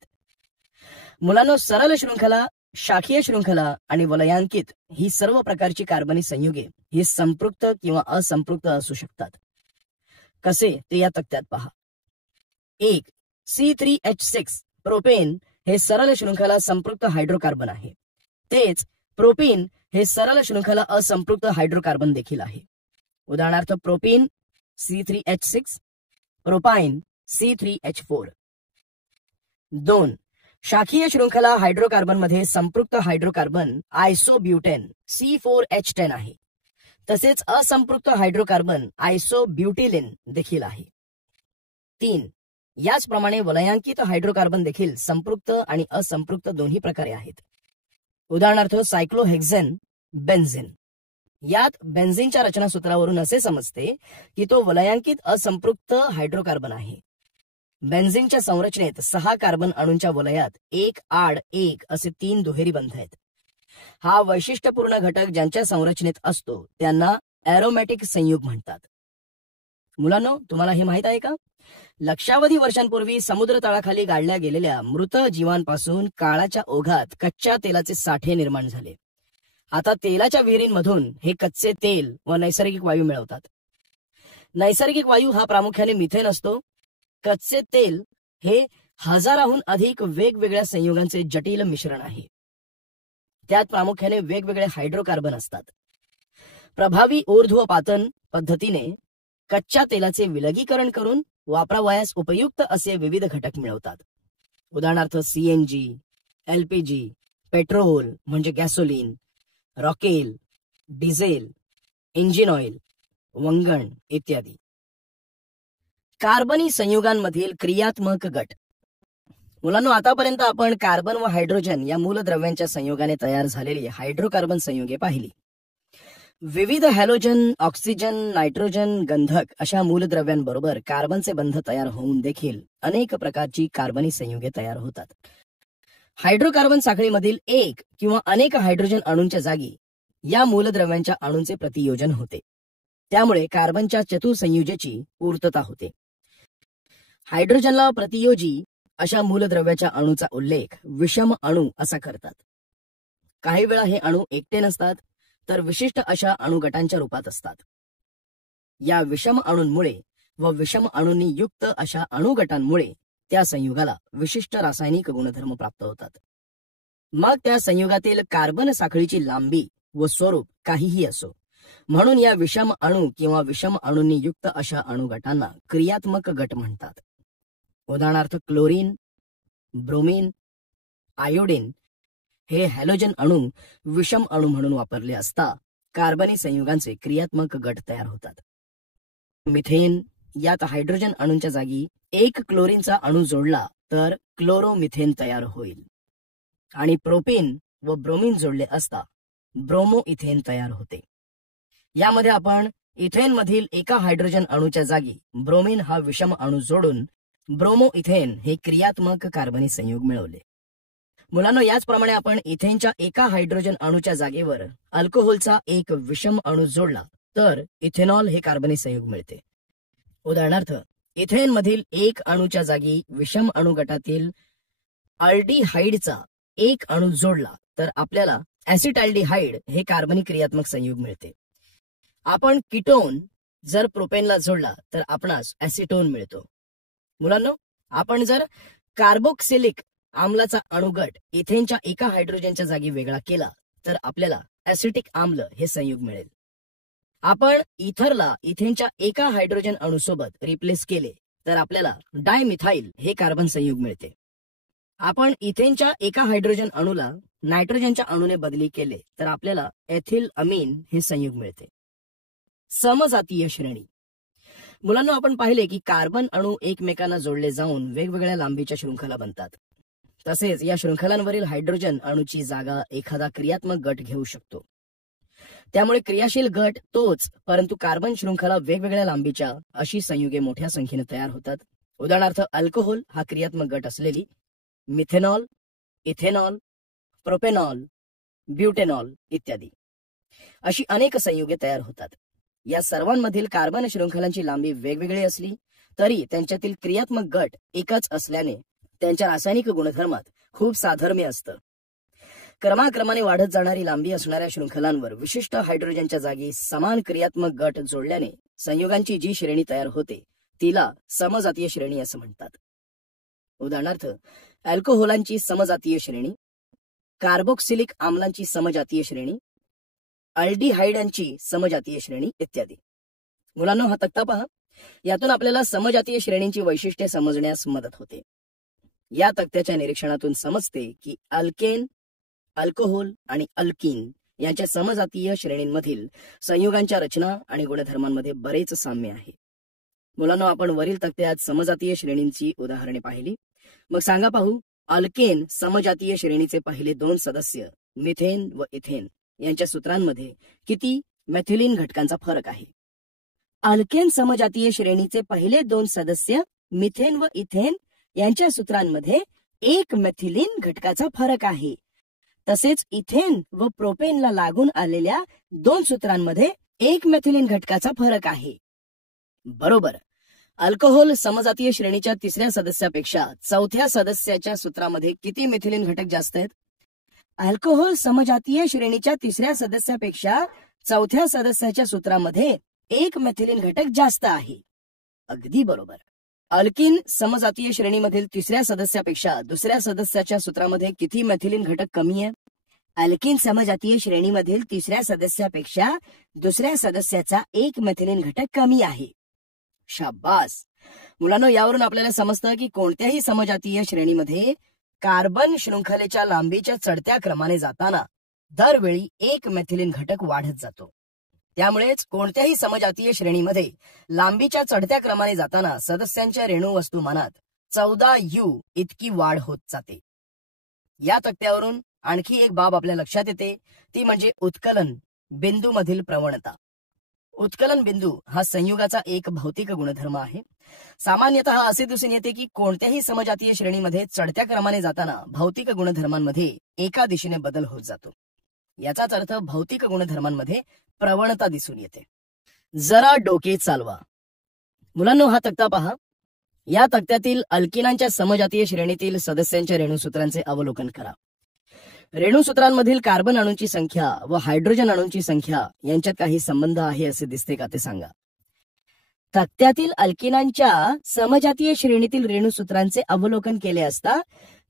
मुलांनो, सरळ शृंखला, शाखीय शृंखला आणि वलयांकित ही सर्व प्रकारची कार्बनी संयुगे ही संपृक्त किंवा असंपृक्त असू शकतात. कसे ते या तक्त्यात पहा. 1. C3H6 प्रोपेन हे सरळ शृंखला संपृक्त हायड्रोकार्बन आहे. तेच प्रोपीन हे सरळ शृंखला असंपृक्त हायड्रोकार्बन देखील आहे. उदाहरणार्थ प्रोपीन C3H6, प्रोपाइन C3H4. 2. शाखीय शृंखला हायड्रोकार्बन मध्ये संपृक्त हायड्रोकार्बन आयसोब्युटेन C4H10 आहे. तसेच असंपृक्त हायड्रोकार्बन आयसोब्युटिलिन देखील आहे. 3. याचप्रमाणे वलयांकित हायड्रोकार्बन देखील संपृक्त आणि असंपृक्त दोन्ही प्रकारे आहेत. उदाहरणार्थ सायक्लोहेक्झेन, बेन्झीन. यात बेन्झीनच्या रचनासूत्रावरून असे समजते की तो वलयांकित असंपृक्त हायड्रोकार्बन आहे. बेन्झीनच्या संरचनेत 6 कार्बन अणूंच्या वलयात एक आड एक असे 3 दुहेरी बंध आहेत. हा वैशिष्ट्यपूर्ण घटक ज्यांच्या संरचनेत असतो त्यांना एरोमॅटिक संयुग म्हणतात. मुलांनो, तुम्हाला हे माहित आहे का? लक्षावधी वर्षांपूर्वी समुद्र तळाखाली गाडल्या गेलेल्या मृत जीवांपासून काळाच्या ओघात कच्च्या तेलाचे साठे निर्माण झाले. आता तेलाच्या विहिरींमधून हे कच्चे तेल व नैसर्गिक वायू मिळवतात. नैसर्गिक वायू हा प्रामुख्याने मिथेन असतो. कच्चे तेल हे हजाराहून अधिक वेगवेगळ्या संयुगांचे जटिल मिश्रण आहे. त्यात प्रामुख्याने वेगवेगळे हायड्रोकार्बन असतात. प्रभावी ऊर्ध्वपातन पद्धतीने कच्च्या तेलाचे विलगीकरण करून वापरावयास उपयुक्त असे विविध घटक मिळवतात. उदाहरणार्थ CNG, LPG, पेट्रोल म्हणजे गॅसोलीन, रॉकेल, डिझेल, इंजिन ऑइल, वंगण इत्यादी. कार्बनी संयुगांमधील क्रियात्मक गट. मुलांनो, आतापर्यंत आपण कार्बन व हायड्रोजन या मूलद्रव्यांच्या संयोगाने तयार झालेली हायड्रोकार्बन संयुगे पाहिली. विविध हॅलोजन, ऑक्सिजन, नायट्रोजन, गंधक अशा मूलद्रव्यांबरोबर कार्बनचे बंध तयार होऊन देखील अनेक प्रकारची कार्बनी संयुगे तयार होतात. हायड्रोकार्बन साखळीमधील एक किंवा अनेक हायड्रोजन अणूंच्या जागी या मूलद्रव्यांच्या अणूंचे प्रतियोजन होते. त्यामुळे कार्बनच्या चतुसंयुजेची पूर्तता होते. हायड्रोजनला प्रतियोजी अशा मूलद्रव्याच्या अणूचा उल्लेख विषम अणू असा करतात. काही वेळा हे अणू एकटे नसतात तर विशिष्ट अशा अणुगटांच्या रूपात असतात. या विषम अणूंमुळे व विषम अणूंनी युक्त अशा अणुगटांमुळे त्या संयुगाला विशिष्ट रासायनिक गुणधर्म प्राप्त होतात. मग त्या संयुगातील कार्बन साखळीची लांबी व स्वरूप काहीही असो, म्हणून या विषम अणू किंवा विषम अणूंनी युक्त अशा अणुगटांना क्रियात्मक गट म्हणतात. उदाहरणार्थ क्लोरीन, ब्रोमीन, आयोडीन हे हॅलोजन अणू विषम अणू म्हणून वापरले असता कार्बनी संयुगांचे क्रियात्मक गट तयार होतात. मिथेन यात हायड्रोजन अणूंच्या जागी एक क्लोरीनचा अणू जोडला तर क्लोरोमिथेन तयार होईल आणि प्रोपेन व ब्रोमीन जोडले असता ब्रोमो इथेन तयार होते. यामध्ये आपण इथेन मधील एका हायड्रोजन अणूच्या जागी ब्रोमीन हा विषम अणू जोडून ब्रोमो इथेन हे क्रियात्मक कार्बनी संयुग मिळवले. मुलांनो, याचप्रमाणे आपण इथेनच्या एका हायड्रोजन अणूच्या जागेवर अल्कोहोलचा एक विषम अणू जोडला तर इथेनॉल हे कार्बनी संयुग मिळते. उदाहरणार्थ इथेन मधील एक अणूच्या जागी विषम अणू गटातील अल्डिहाइडचा एक अणू जोडला तर आपल्याला ऍसिटाल्डिहाइड हे कार्बनी क्रियात्मक संयुग मिळते. आपण कीटोन जर प्रोपेनला जोडला तर आपणास ऍसिटोन मिळतो. मुलांनो, आपण जर कार्बोक्सिलिक आम्लाचा अणुगट इथेनच्या एका हायड्रोजनच्या जागी वेगळा केला तर आपल्याला ऍसिटिक आम्ल हे संयुग मिळेल. आपण इथरला इथेनच्या एका हायड्रोजन अणूसोबत रिप्लेस केले तर आपल्याला डायमिथाइल हे कार्बन संयुग मिळते. आपण इथेनच्या एका हायड्रोजन अणूला नायट्रोजनच्या अणूने बदली केले तर आपल्याला एथिल अमीन हे संयुग मिळते. समजातीय श्रेणी. मुलांना आपण पाहिले की कार्बन अणू एकमेकांना जोडले जाऊन वेगवेगळ्या लांबीच्या शृंखला बनतात. तसेच या शृंखलांवरील हायड्रोजन अणूची जागा एखादा क्रियात्मक गट घेऊ शकतो. त्यामुळे क्रियाशील गट तोच, परंतु कार्बन शृंखला वेगवेगळ्या लांबीच्या अशी संयुगे मोठ्या संख्येने तयार होतात. उदाहरणार्थ अल्कोहोल हा क्रियात्मक गट असलेली मिथेनॉल, इथेनॉल, प्रोपेनॉल, ब्युटेनॉल इत्यादी अशी अनेक संयुगे तयार होतात. या सर्वांमधील कार्बन शृंखलांची लांबी वेगवेगळी असली तरी त्यांच्यातील क्रियात्मक गट एकच असल्याने त्यांच्या रासायनिक गुणधर्मात खूप साधर्म्य असतं. क्रमाक्रमाने वाढत जाणारी लांबी असणाऱ्या शृंखलांवर विशिष्ट हायड्रोजनच्या जागी समान क्रियात्मक गट जोडल्याने संयुगांची जी श्रेणी तयार होते तिला समजातीय श्रेणी असं म्हणतात. उदाहरणार्थ अल्कोहोलांची समजातीय श्रेणी, कार्बोक्सिलिक आम्लांची समजातीय श्रेणी, अल्डिहाइडांची समजातीय श्रेणी इत्यादी. मुलांनो, हा तक्ता पहा. यातून आपल्याला समजातीय श्रेणींची वैशिष्ट्ये समजण्यास मदत होते. या तक्त्याच्या निरीक्षणातून समजते की अल्केन, अल्कोहोल आणि अल्कीन यांच्या समजातीय श्रेणींमधील संयुगांच्या रचना आणि गुणधर्मांमध्ये बरेच साम्य आहे. मुलांनो, आपण वरील तक्त्यात समजातीय श्रेणींची उदाहरणे पाहिली. मग सांगा पाहू, अल्केन समजातीय श्रेणीचे पहिले दोन सदस्य मिथेन व इथेन यांच्या सूत्रांमध्ये किती मेथिलीन घटकांचा फरक आहे? अल्केन समजातीय श्रेणीचे पहिले दोन सदस्य मिथेन व इथेन यांच्या सूत्रांमध्ये एक मेथिलीन घटकाचा फरक आहे. तसेच इथेन व प्रोपेनला लागून आलेल्या दोन सूत्रांमध्ये एक मेथिलीन घटकाचा फरक आहे. बरोबर. अल्कोहोल समजातीय श्रेणीच्या तिसऱ्या सदस्यापेक्षा चौथ्या सदस्याच्या सूत्रामध्ये किती मेथिलीन घटक जास्त आहेत? अल्कोहोल समजातीय श्रेणीच्या तिसऱ्या सदस्यापेक्षा चौथ्या सदस्याच्या सूत्रामध्ये एक मेथिलीन घटक जास्त आहे. अगदी बरोबर. अल्कीन समजातीय श्रेणीमधील तिसऱ्या सदस्यापेक्षा दुसऱ्या सदस्याच्या सूत्रामध्ये किती मेथिलीन घटक कमी आहे? अल्कीन समजातीय श्रेणीमधील तिसऱ्या सदस्यापेक्षा दुसऱ्या सदस्याचा एक मेथिलीन घटक कमी आहे. शाबास. मुलांनो, यावरून आपल्याला समजतं की कोणत्याही समजातीय श्रेणीमध्ये कार्बन शृंखलेच्या लांबीच्या चढत्या क्रमाने जाताना दरवेळी एक मेथिलीन घटक वाढत जातो. त्यामुळेच कोणत्याही समजातीय श्रेणीमध्ये लांबीच्या चढत्या क्रमाने जाताना सदस्यांच्या रेणू वस्तुमानात 14U इतकी वाढ होत जाते. या तक्त्यावरून आणखी एक बाब आपल्या लक्षात येते, ती म्हणजे उत्कलन बिंदूमधील प्रवणता. उत्कलन बिंदू हा संयुगाचा एक भौतिक गुणधर्म आहे. सामान्यतः असे दिसून येते की कोणत्याही समजातीय श्रेणीमध्ये चढत्या क्रमाने जाताना भौतिक गुणधर्मांमध्ये एका दिशेने बदल होत जातो. याचाच अर्थ भौतिक गुणधर्मांमध्ये प्रवणता दिसून येते. जरा डोके चालवा. मुलांनो, हा तक्ता पहा. या तक्त्यातील अल्किनांच्या समजातीय श्रेणीतील सदस्यांच्या रेणूसूत्रांचे अवलोकन करा. रेणूसूत्रांमधील कार्बन अणूंची संख्या व हायड्रोजन अणूंची संख्या यांच्यात काही संबंध आहे असे दिसते का ते सांगा. तक्त्यातील अल्किनांच्या समजातीय श्रेणीतील रेणूसूत्रांचे अवलोकन केले असता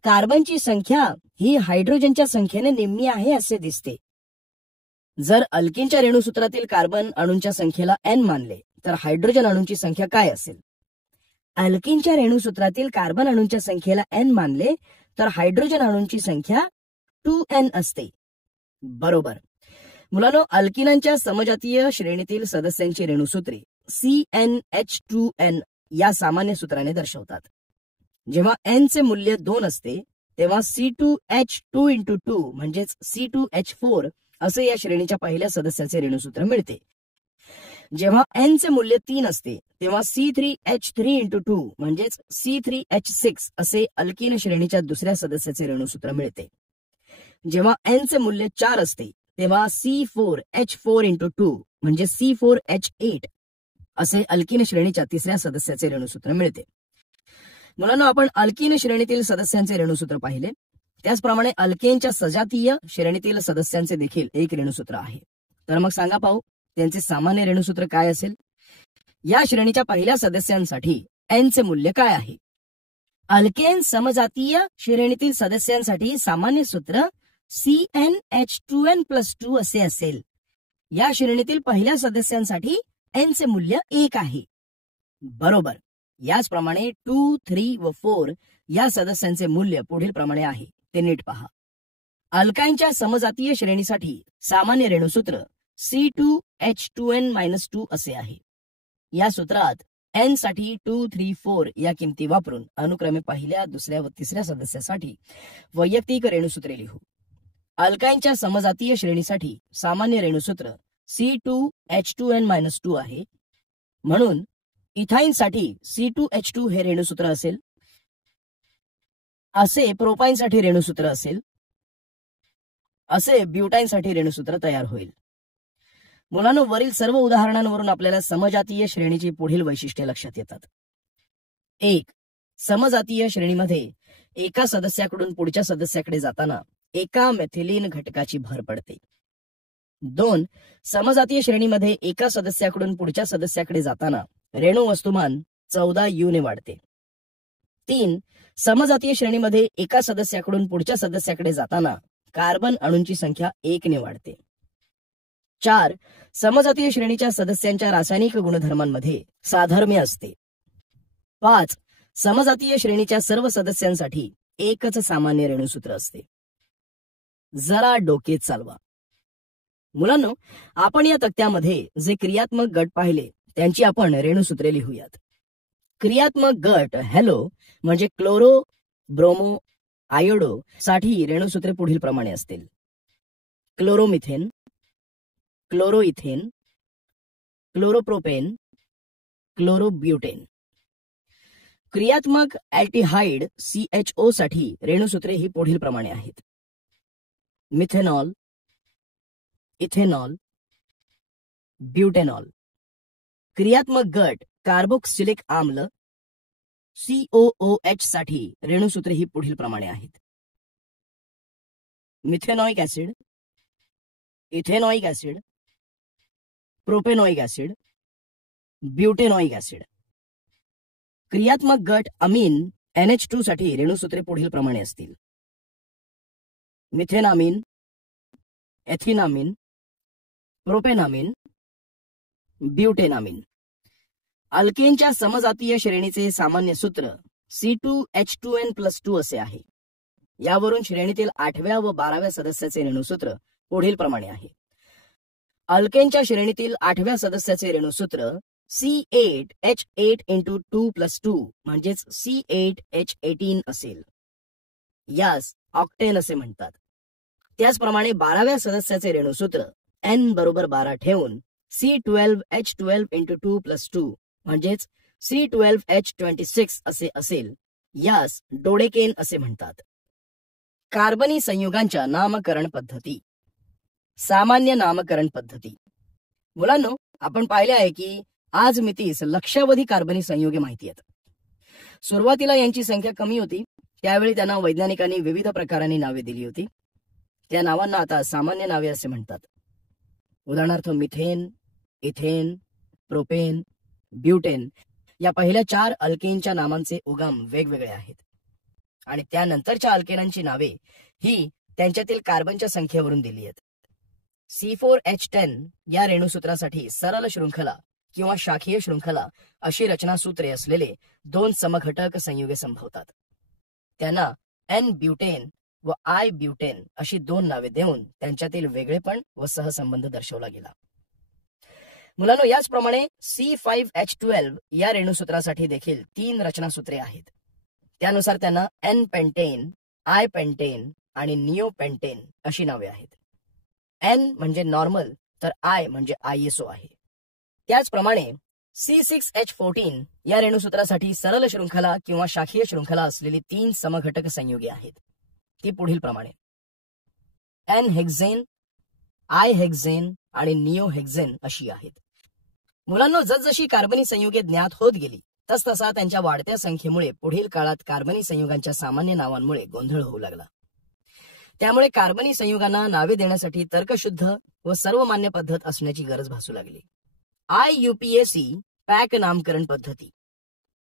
कार्बनची संख्या ही हायड्रोजनच्या संख्येने निम्मी आहे असे दिसते. जर अल्किनच्या रेणूसूत्रातील कार्बन अणूंच्या संख्येला n मानले तर हायड्रोजन अणूंची संख्या काय असेल? अल्किनच्या रेणूसूत्रातील कार्बन अणूंच्या संख्येला n मानले तर हायड्रोजन अणूंची संख्या 2n असते. बरोबर. मुलांनो, अल्किनांच्या समजातीय श्रेणीतील सदस्यांची रेणूसूत्रे CnH2n या सामान्य सूत्राने दर्शवतात. जेव्हा n चे मूल्य 2 असते तेव्हा C2H2x2 म्हणजेच C2H4 असे या श्रेणीच्या पहिल्या सदस्याचे रेणूसूत्र मिळते. जेव्हा n चे मूल्य 3 असते तेव्हा C3H3x2 म्हणजेच C3H6 असे अल्किन श्रेणीच्या दुसऱ्या सदस्याचे रेणूसूत्र मिळते. जेव्हा n चे मूल्य 4 असते तेव्हा C4H4x2 म्हणजे C4H8 असे अल्किन श्रेणीच्या तिसऱ्या सदस्याचे रेणूसूत्र मिळते. मुलांनो, आपण अल्किन श्रेणीतील सदस्यांचे रेणूसूत्र पाहिले. त्याचप्रमाणे अल्केनच्या सजातीय श्रेणीतील सदस्यांचे देखील एक रेणूसूत्र आहे. तर मग सांगा पाहू, त्यांचे सामान्य रेणूसूत्र काय असेल? या श्रेणीच्या पहिल्या सदस्यांसाठी n चे मूल्य काय आहे? अल्केन समजातीय श्रेणीतील सदस्यांसाठी सामान्य सूत्र CnH2n+2 असे असेल. या श्रेणीतील पहिल्या सदस्यांसाठी n चे मूल्य 1 आहे. बरोबर. याचप्रमाणे 2, 3 व 4 या सदस्यांचे मूल्य पुढील प्रमाणे आहे, ते नीट पहा. अल्काइनच्या समजातीय श्रेणीसाठी सामान्य रेणूसूत्र C2H2n-2 असे आहे. या सूत्रात n साठी 2, 3, 4 या किमती वापरून अनुक्रमे पहिल्या, दुसऱ्या व तिसऱ्या सदस्यासाठी वैयक्तिक रेणूसूत्रे लिहू. अल्काइनच्या समजातीय श्रेणीसाठी सामान्य रेणूसूत्र C2H2n-2 आहे. म्हणून इथाईनसाठी C2H2 हे रेणूसूत्र असेल. असे प्रोपाईनसाठी रेणूसूत्र असेल. असे ब्युटाईनसाठी रेणूसूत्र तयार होईल. मुलांनो, वरील सर्व उदाहरणांवरून आपल्याला समजातीय श्रेणीची पुढील वैशिष्ट्ये लक्षात येतात. 1. समजातीय श्रेणीमध्ये एका सदस्याकडून पुढच्या सदस्याकडे जाताना एका मेथिलीन घटकाची भर पडते. 2. समजातीय श्रेणीमध्ये एका सदस्याकडून पुढच्या सदस्याकडे जाताना रेणू वस्तुमान 14U ने वाढते. 3. समजातीय श्रेणीमध्ये एका सदस्याकडून पुढच्या सदस्याकडे जाताना कार्बन अणूंची संख्या 1 ने वाढते. 4. समजातीय श्रेणीच्या सदस्यांच्या रासायनिक गुणधर्मांमध्ये साधर्म्य असते. 5. समजातीय श्रेणीच्या सर्व सदस्यांसाठी एकच सामान्य रेणुसूत्र असते. जरा डोके चालवा. मुलांनो, आपण या तक्त्यामध्ये जे क्रियात्मक गट पाहिले त्यांची आपण रेणुसूत्रे लिहूयात. क्रियात्मक गट हॅलो म्हणजे क्लोरो, ब्रोमो, आयोडो साठी रेणुसूत्रे पुढील प्रमाणे असतील. Chloromethane, chloroethane, chloropropane, chlorobutane. क्रियात्मक अल्टिहाइड CHO साठी रेणुसूत्रे ही पुढील प्रमाणे आहेत. Methanol, ethanol, butanol. क्रियात्मक गट कार्बोक्सिलिक आम्ल COOH साठी रेणुसूत्रे ही पुढील प्रमाणे आहेत. Methanoic acid, ethanoic acid, propanoic acid, butanoic acid. क्रियात्मक गट अमीन NH2 साठी रेणुसूत्रे पुढील प्रमाणे असतील. मिथेनामीन, एथिनामीन, प्रोपेनामीन, ब्युटेनामीन. अल्केनच्या समजातीय श्रेणीचे सामान्य सूत्र C2H2N+2 असे आहे. यावरून श्रेणीतील 8व्या व 12व्या सदस्याचे रेणुसूत्र पुढील प्रमाणे आहे. अल्केनच्या श्रेणीतील 8व्या सदस्याचे रेणुसूत्र C8H8x2+2 म्हणजेच C8H18 असेल. यास ऑक्टेन असे म्हणतात. त्याचप्रमाणे 12व्या सदस्याचे रेणुसूत्र N बरोबर 12 ठेवून C12H12x2+2 म्हणजेच C12H26 असे असेल. यास डोडेकेन असे म्हणतात. कार्बनी संयुगांच्या नामकरण पद्धती. सामान्य नामकरण पद्धती. मुलांनो, आपण पाहिले आहे की आज मितीस लक्षावधी कार्बनी संयुगे माहिती आहेत. सुरुवातीला यांची संख्या कमी होती. त्यावेळी त्यांना वैज्ञानिकांनी विविध प्रकारांनी नावे दिली होती. त्या नावांना आता सामान्य नावे असे म्हणतात. उदाहरणार्थ मिथेन, इथेन, प्रोपेन, ब्युटेन या पहिल्या 4 अल्केनच्या नामांचे उगम वेगवेगळे आहेत आणि त्यानंतरच्या अल्केनांची नावे ही त्यांच्यातील कार्बनच्या संख्येवरून दिली आहेत. C4H10 या रेणुसूत्रासाठी सरळ शृंखला किंवा शाखीय शृंखला अशी रचना सूत्रे असलेले 2 समघटक संयुगे संभवतात. त्यांना N ब्युटेन व I ब्युटेन अशी 2 नावे देऊन त्यांच्यातील वेगळेपण व सहसंबंध दर्शवला गेला. मुलांनो, याचप्रमाणे C5H12 या रेणुसूत्रासाठी देखील 3 रचनासूत्रे आहेत. त्यानुसार त्यांना N पेंटेन, I पेंटेन आणि निओ पेंटेन अशी नावे आहेत. N म्हणजे नॉर्मल तर I म्हणजे ISO आहे. त्याचप्रमाणे C6H14 या रेणुसूत्रासाठी सरळ शृंखला किंवा शाखीय शृंखला असलेली 3 समघटक संयुगे आहेत. ती पुढील प्रमाणे N हेक्झेन, I हेक्झेन आणि निओ हेक्झेन अशी आहेत. मुलांनो, जसजशी कार्बनी संयुगे ज्ञात होत गेली तसतसा त्यांच्या वाढत्या संख्येमुळे पुढील काळात कार्बनी संयुगांच्या सामान्य नावांमुळे गोंधळ होऊ लागला. त्यामुळे कार्बनी संयुगांना नावे देण्यासाठी तर्कशुद्ध व सर्वमान्य पद्धत असण्याची गरज भासू लागली. IUPAC पॅक नामकरण पद्धती,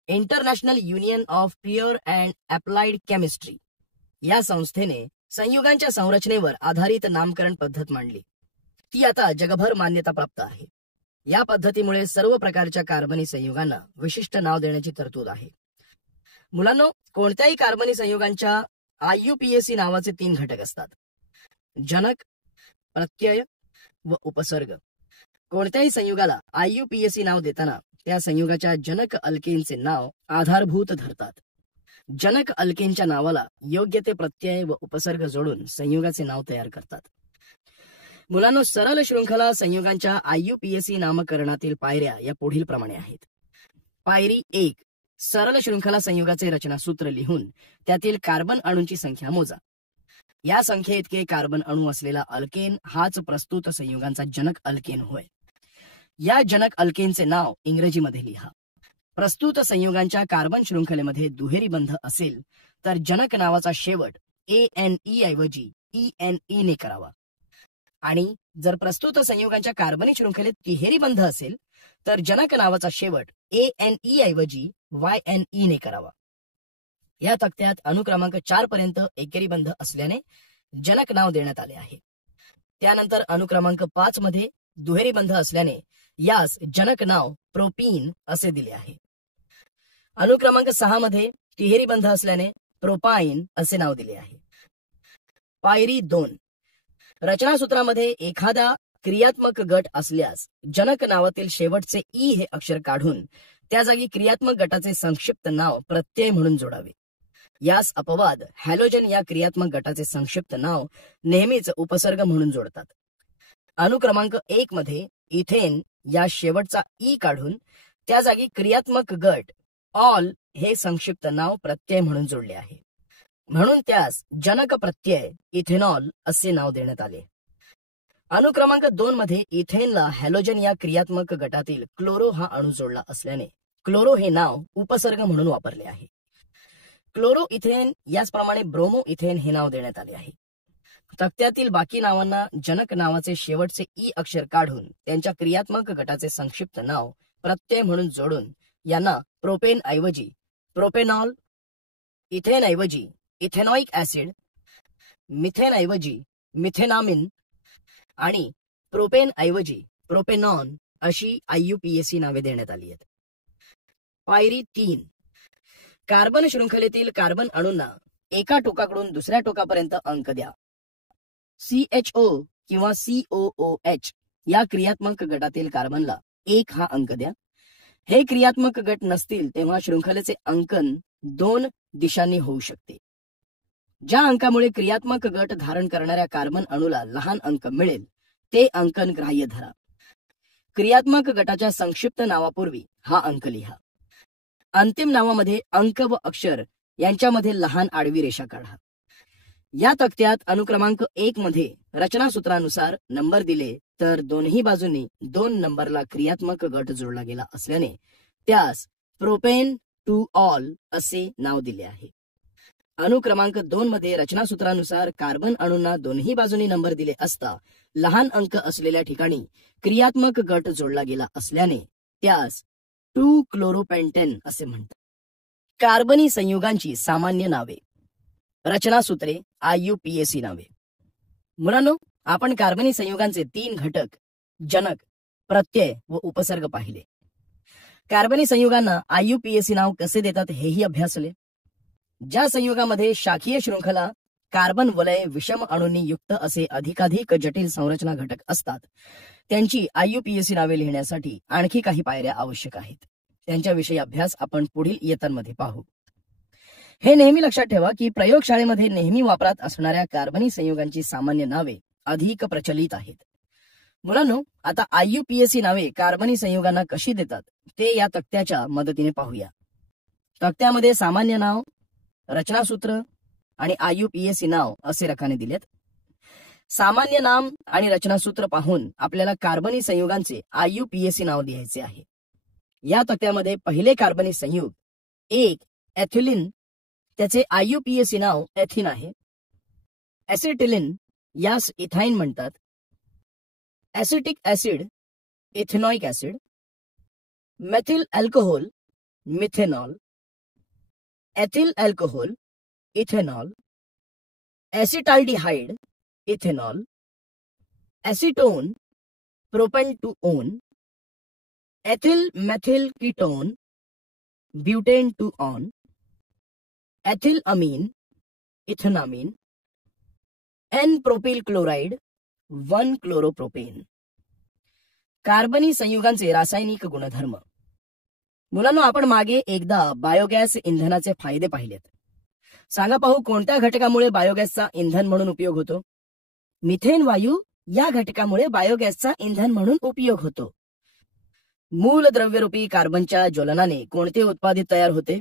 international union of pure and applied chemistry या संस्थेने संयुगांच्या संरचनेवर आधारित नामकरण पद्धत मांडली. ती आता जगभर मान्यता प्राप्त आहे. या पद्धतीमुळे सर्व प्रकारच्या कार्बनी संयुगांना विशिष्ट नाव देण्याची तरतूद आहे. मुलांनो, कोणत्याही कार्बनी संयुगांच्या IUPAC नावाचे 3 घटक असतात: जनक, प्रत्यय व उपसर्ग. कोणत्याही संयुगाला IUPAC नाव देताना त्या संयुगाच्या जनक अल्केनचे नाव आधारभूत धरतात. जनक अल्केनच्या नावाला योग्य ते प्रत्यय व उपसर्ग जोडून संयुगाचे नाव तयार करतात. मुलांनो, सरळ शृंखला संयुगांच्या IUPAC नामकरणातील पायऱ्या या पुढील प्रमाणे आहेत. पायरी 1. सरळ शृंखला संयुगाचे रचनासूत्र लिहून त्यातील कार्बन अणूंची संख्या मोजा. या संख्येइतके कार्बन अणू असलेला अल्केन हाच प्रस्तुत संयुगांचा जनक अल्केन होय. या जनक अल्केनचे नाव इंग्रजीमध्ये लिहा. प्रस्तुत संयुगांच्या कार्बन शृंखलेमध्ये दुहेरी बंध असेल तर जनक नावाचा शेवट ANE ऐवजी ENE ने करावा आणि जर प्रस्तुत संयुगांच्या कार्बनी शृंखलेत तिहेरी बंध असेल तर जनक नावाचा शेवट ANE ऐवजी YNE ने करावा. या तक्त्यात अनुक्रमांक 4 पर्यंत एकेरी बंध असल्याने जनक नाव देण्यात आले आहे. त्यानंतर अनुक्रमांक 5 मध्ये दुहेरी बंध असल्याने यास जनक नाव प्रोपीन असे दिले आहे. अनुक्रमांक 6 मध्ये तिहेरी बंध असल्याने प्रोपाइन असे नाव दिले आहे. पायरी 2. रचनासूत्रामध्ये एखादा क्रियात्मक गट असल्यास जनक नावातील शेवटचे ई हे अक्षर काढून त्या जागी क्रियात्मक गटाचे संक्षिप्त नाव प्रत्यय म्हणून जोडावे. यास अपवाद हॅलोजन या क्रियात्मक गटाचे संक्षिप्त नाव नेहमीच उपसर्ग म्हणून जोडतात. अनुक्रमांक 1 मध्ये इथेन या शेवटचा ई काढून त्या जागी क्रियात्मक गट ऑल हे संक्षिप्त नाव प्रत्यय म्हणून जोडले आहे, म्हणून त्यास जनक प्रत्यय इथेनॉल असे नाव देण्यात आले. अनुक्रमांक 2 मध्ये इथेनला हॅलोजन या क्रियात्मक गटातील क्लोरो हा अणू जोडला असल्याने क्लोरो हे नाव उपसर्ग म्हणून वापरले आहे. क्लोरो इथेन याचप्रमाणे ब्रोमो इथेन हे नाव देण्यात आले आहे. तक्त्यातील बाकी नावांना जनक नावाचे शेवटचे ई अक्षर काढून त्यांच्या क्रियात्मक गटाचे संक्षिप्त नाव प्रत्यय म्हणून जोडून यांना प्रोपेन ऐवजी प्रोपेनॉल, इथेन ऐवजी इथेनॉइक ऍसिड, मिथेन ऐवजी मिथेनामिन आणि प्रोपेन ऐवजी प्रोपेनॉन अशी IUPAC नावे देण्यात आली आहेत. पायरी 3. कार्बन शृंखलेतील कार्बन अणूंना एका टोकाकडून दुसऱ्या टोकापर्यंत अंक द्या. CHO किंवा COOH या क्रियात्मक गटातील कार्बनला 1 हा अंक द्या. हे क्रियात्मक गट नसतील तेव्हा शृंखलेचे अंकन 2 दिशांनी होऊ शकते. ज्या अंकामुळे क्रियात्मक गट धारण करणाऱ्या कार्बन अणूला लहान अंक मिळेल ते अंकन ग्राह्य धरा. क्रियात्मक गटाच्या संक्षिप्त नावापूर्वी हा अंक लिहा. अंतिम नावामध्ये अंक व अक्षर यांच्यामध्ये लहान आडवी रेषा काढा. या तक्त्यात अनुक्रमांक 1 मध्ये रचनासूत्रानुसार नंबर दिले तर दोन्ही बाजूंनी 2 नंबरला क्रियात्मक गट जोडला गेला असल्याने त्यास प्रोपेन टू ऑल असे नाव दिले आहे. अनुक्रमांक 2 मध्ये रचनासूत्रानुसार कार्बन अणूंना दोन्ही बाजूंनी नंबर दिले असता लहान अंक असलेल्या ठिकाणी क्रियात्मक गट जोडला गेला असल्याने त्यास 2 क्लोरोपेंटेन असे म्हणतात. कार्बनी संयुगांची सामान्य नावे, रचनासूत्रे, IUPAC नावे. मुलांनो, आपण कार्बनी संयुगांचे 3 घटक जनक, प्रत्यय व उपसर्ग पाहिले. कार्बनी संयुगांना IUPAC नाव कसे देतात हेही अभ्यासले. ज्या संयुगामध्ये शाखीय शृंखला, कार्बन वलय विषम अणूंनी युक्त असे अधिकाधिक जटिल संरचना घटक असतात त्यांची IUPAC नावे लिहिण्यासाठी आणखी काही पायऱ्या आवश्यक आहेत. त्यांच्याविषयी अभ्यास आपण पुढील इयत्तांमध्ये पाहू. हे नेहमी लक्षात ठेवा की प्रयोगशाळेमध्ये नेहमी वापरात असणाऱ्या कार्बनी संयुगांची सामान्य नावे अधिक प्रचलित आहेत. मुलांनो, आता IUPAC नावे कार्बनी संयुगांना कशी देतात ते या तक्त्याच्या मदतीने पाहूया. तक्त्यामध्ये सामान्य नाव, रचनासूत्र आणि IUPAC नाव असे रकाने दिलेत. सामान्य नाम आणि रचनासूत्र पाहून आपल्याला कार्बनी संयुगांचे IUPAC नाव लिहायचे आहे. या तक्त्यामध्ये पहिले कार्बनी संयुग 1 एथिलीन, त्याचे IUPAC नाव एथिन आहे. ऍसिटिलीन यास इथाइन म्हणतात. Acetic acid ethanoic acid. Methyl alcohol methanol. Ethyl alcohol ethanol. Acetaldehyde ethanol. Acetone propane two one. Ethyl methyl ketone butane two one. Ethyl amine ethanamine. N propyl chloride 1 chloropropane. कार्बनी संयुगांचे रासायनिक गुणधर्म. मुलांनो, आपण मागे एकदा बायोगॅस इंधनाचे फायदे पाहिलेत. सांगा पाहू, कोणत्या घटकामुळे बायोगॅसचा इंधन म्हणून उपयोग होतो? मिथेन वायू या घटकामुळे बायोगॅसचा इंधन म्हणून उपयोग होतो. मूलद्रव्यरूपी कार्बनच्या ज्वलनाने कोणते उत्पादित तयार होते?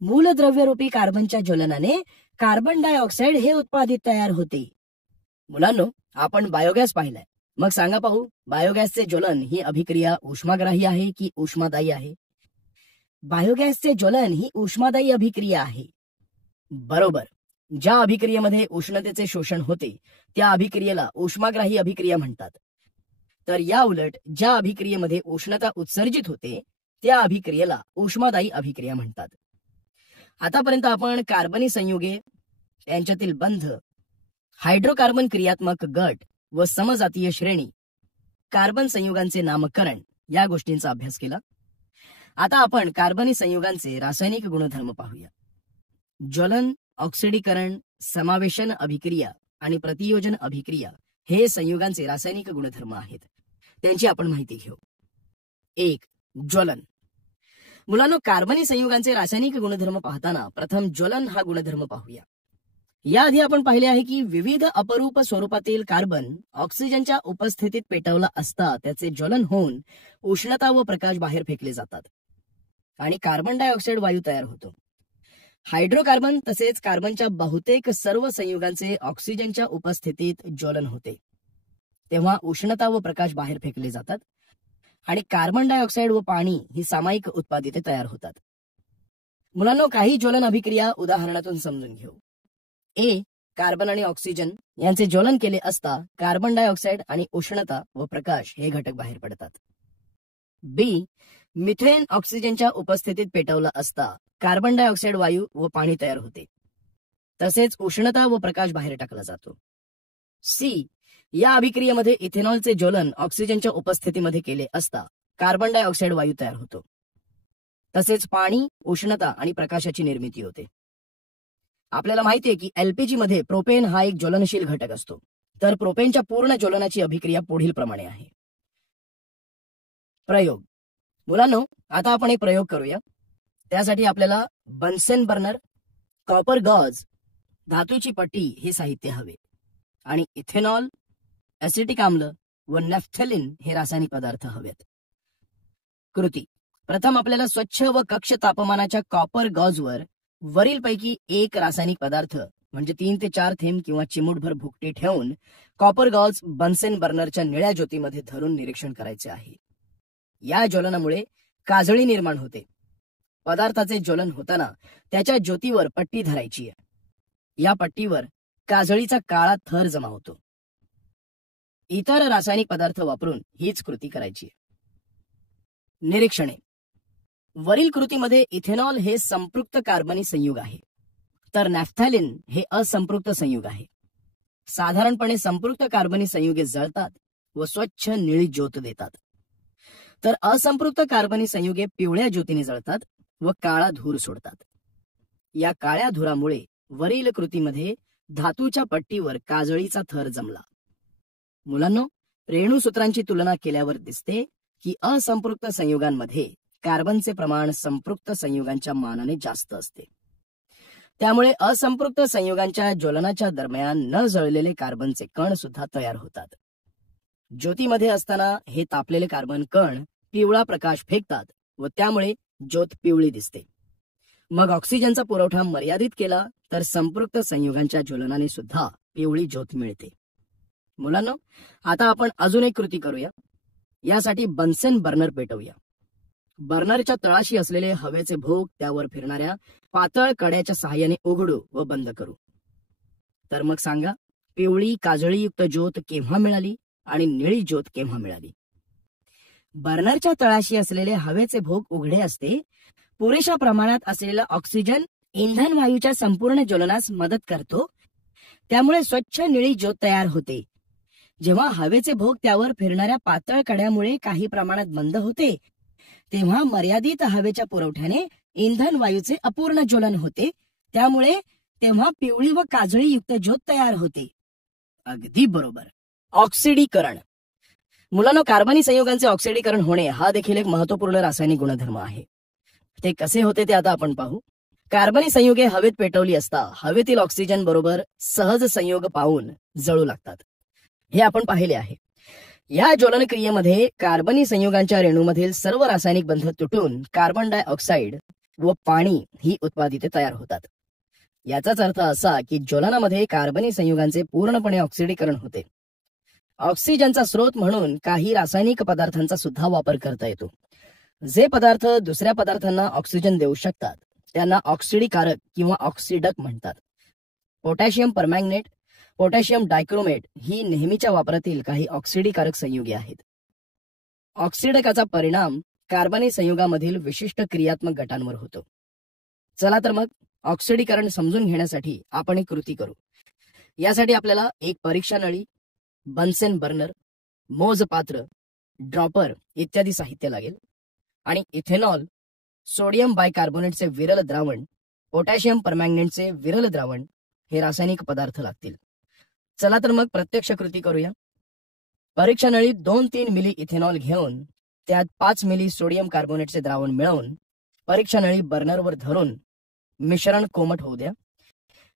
मूलद्रव्यरूपी कार्बनच्या ज्वलनाने कार्बन डायऑक्साईड हे उत्पादित तयार होते. मुलांनो, आपण बायोगॅस पाहिलाय. मग सांगा पाहू, बायोगॅसचे ज्वलन ही अभिक्रिया उष्माग्राही आहे की उष्मादायी आहे? बायोगॅसचे ज्वलन ही उष्मादायी अभिक्रिया आहे. बरोबर. ज्या अभिक्रियेमध्ये उष्णतेचे शोषण होते त्या अभिक्रियेला उष्माग्राही अभिक्रिया म्हणतात. तर या उलट ज्या अभिक्रियेमध्ये उष्णता उत्सर्जित होते त्या अभिक्रियेला उष्मादायी अभिक्रिया म्हणतात. आतापर्यंत आपण कार्बनी संयुगे, त्यांच्यातील बंध, हायड्रोकार्बन क्रियात्मक गट व समजातीय श्रेणी, कार्बन संयुगांचे नामकरण या गोष्टींचा अभ्यास केला. आता आपण कार्बनी संयुगांचे रासायनिक गुणधर्म पाहूया. ज्वलन, ऑक्सिडीकरण, समावेशन अभिक्रिया आणि प्रतियोजन अभिक्रिया हे संयुगांचे रासायनिक गुणधर्म आहेत. त्यांची आपण माहिती घेऊ. 1. ज्वलन. मुलांनो, कार्बनी संयुगांचे रासायनिक गुणधर्म पाहताना प्रथम ज्वलन हा गुणधर्म पाहूया. याआधी आपण पाहिले आहे की विविध अपरूप स्वरूपातील कार्बन ऑक्सिजनच्या उपस्थितीत पेटवला असता त्याचे ज्वलन होऊन उष्णता व प्रकाश बाहेर फेकले जातात आणि कार्बन डायऑक्साईड वायू तयार होतो. हायड्रोकार्बन तसेच कार्बनच्या बहुतेक सर्व संयुगांचे ऑक्सिजनच्या उपस्थितीत ज्वलन होते, तेव्हा उष्णता व प्रकाश बाहेर फेकले जातात आणि कार्बन डायऑक्साईड व पाणी ही सामायिक उत्पादिते तयार होतात. मुलांनो, काही ज्वलन अभिक्रिया उदाहरणातून समजून घेऊ. ए. कार्बन आणि ऑक्सिजन यांचे ज्वलन केले असता कार्बन डायऑक्साईड आणि उष्णता व प्रकाश हे घटक बाहेर पडतात. बी. मिथेन ऑक्सिजनच्या उपस्थितीत पेटवला असता कार्बन डायऑक्साईड वायू व पाणी तयार होते, तसेच उष्णता व प्रकाश बाहेर टाकला जातो. सी. या अभिक्रियेमध्ये इथेनॉलचे ज्वलन ऑक्सिजनच्या उपस्थितीमध्ये केले असता कार्बन डायऑक्साईड वायू तयार होतो, तसेच पाणी, उष्णता आणि प्रकाशाची निर्मिती होते. आपल्याला माहिती आहे की एलपीजी मध्ये प्रोपेन हा एक ज्वलनशील घटक असतो. तर प्रोपेनच्या पूर्ण ज्वलनाची अभिक्रिया पुढील प्रमाणे आहे. प्रयोग. मुलांनो, आता आपण एक प्रयोग करूया. त्यासाठी आपल्याला बन्सन बर्नर, कॉपर गॉज, धातूची पट्टी हे साहित्य हवे आणि इथेनॉल, ऍसिटिक आम्ल व नॅफ्थलिन हे रासायनिक पदार्थ हवेत. कृती. प्रथम आपल्याला स्वच्छ व कक्ष तापमानाच्या कॉपर गॉजवर वरीलपैकी एक रासायनिक पदार्थ म्हणजे 3 ते 4 थेंब किंवा चिमूटभर भुकटी ठेवून कॉपर गॉज बन्सन बर्नरच्या निळ्या ज्योतीमध्ये धरून निरीक्षण करायचे आहे. या ज्वलनामुळे काजळी निर्माण होते. पदार्थाचे ज्वलन होताना त्याच्या ज्योतीवर पट्टी धरायची आहे. या पट्टीवर काजळीचा काळा थर जमा होतो. इतर रासायनिक पदार्थ वापरून हीच कृती करायची आहे. निरीक्षणे. वरील कृतीमध्ये इथेनॉल हे संपृक्त कार्बनी संयुग आहे, तर नॅफ्थॅलिन हे असंपृक्त संयुग आहे. साधारणपणे संपृक्त कार्बनी संयुगे जळतात व स्वच्छ निळी ज्योत देतात, तर असंपृक्त कार्बनी संयुगे पिवळ्या ज्योतीने जळतात व काळा धूर सोडतात. या काळ्या धुरामुळे वरील कृतीमध्ये धातूच्या पट्टीवर काजळीचा थर जमला. मुलांनो, रेणूसूत्रांची तुलना केल्यावर दिसते की असंपृक्त संयुगांमध्ये कार्बनचे प्रमाण संपृक्त संयुगांच्या मानाने जास्त असते. त्यामुळे असंपृक्त संयुगांच्या ज्वलनाच्या दरम्यान न जळलेले कार्बनचे कण सुद्धा तयार होतात. ज्योतीमध्ये असताना हे तापलेले कार्बन कण पिवळा प्रकाश फेकतात व त्यामुळे ज्योत पिवळी दिसते. मग ऑक्सिजनचा पुरवठा मर्यादित केला तर संपृक्त संयुगांच्या ज्वलनाने सुद्धा पिवळी ज्योत मिळते. मुलांनो, आता आपण अजून एक कृती करूया. यासाठी बन्सन बर्नर पेटवूया. बर्नरच्या तळाशी असलेले हवेचे भोग त्यावर फिरणाऱ्या पातळ कड्याच्या सहाय्याने उघडू व बंद करू. तर मग सांगा, पिवळी काजळीयुक्त ज्योत केव्हा मिळाली आणि निळी ज्योत केव्हा मिळाली? बर्नरच्या तळाशी असलेले हवेचे भोग उघडे असते. पुरेशा प्रमाणात असलेला ऑक्सिजन इंधन वायूच्या संपूर्ण ज्वलनास मदत करतो, त्यामुळे स्वच्छ निळी ज्योत तयार होते. जेव्हा हवेचे भोग त्यावर फिरणाऱ्या पातळ कड्यामुळे काही प्रमाणात बंद होते, तेव्हा मर्यादित हवेच्या पुरवठ्याने इंधन वायूचे अपूर्ण ज्वलन होते, त्यामुळे तेव्हा पिवळी व काजळीयुक्त ज्योत तयार होते. अगदी बरोबर. ऑक्सिडीकरण. मुलांनो, कार्बनी संयुगांचे ऑक्सिडीकरण होणे हा देखील एक महत्वपूर्ण रासायनिक गुणधर्म आहे. ते कसे होते ते आता आपण पाहू. कार्बनी संयुगे हवेत पेटवली असता हवेतील ऑक्सिजन बरोबर सहज संयोग पावून जळू लागतात. हे आपण पाहिले आहे. या ज्वलन क्रियेमध्ये कार्बनी संयुगांच्या रेणूमधील सर्व रासायनिक बंध तुटून कार्बन डायऑक्साईड व पाणी ही उत्पादिते तयार होतात. याचाच अर्थ असा की ज्वलनामध्ये कार्बनी संयुगांचे पूर्णपणे ऑक्सिडीकरण होते. ऑक्सिजनचा स्रोत म्हणून काही रासायनिक पदार्थांचा सुद्धा वापर करता येतो. जे पदार्थ दुसऱ्या पदार्थांना ऑक्सिजन देऊ शकतात त्यांना ऑक्सिडीकारक किंवा ऑक्सिडक म्हणतात. पोटॅशियम परमॅंगनेट, पोटॅशियम डायक्रोमेट ही नेहमीच्या वापरातील काही ऑक्सिडीकारक संयुगे आहेत. ऑक्सिडकाचा परिणाम कार्बनी संयुगामधील विशिष्ट क्रियात्मक गटांवर होतो. चला तर मग ऑक्सिडीकरण समजून घेण्यासाठी आपण एक कृती करू. यासाठी आपल्याला एक परीक्षा नळी, बन्सन बर्नर, मोजपात्र, ड्रॉपर इत्यादी साहित्य लागेल आणि इथेनॉल सोडियम बायकार्बोनेटचे विरल द्रावण, पोटॅशियम परमॅंगनेटचे विरल द्रावण हे रासायनिक पदार्थ लागतील. चला तर मग प्रत्यक्ष कृती करूया. परीक्षा नळीत 2-3 मिली इथेनॉल घेऊन त्यात 5 मिली सोडियम कार्बोनेटचे द्रावण मिळवून परीक्षा नळी बर्नरवर धरून मिश्रण कोमट होऊ द्या.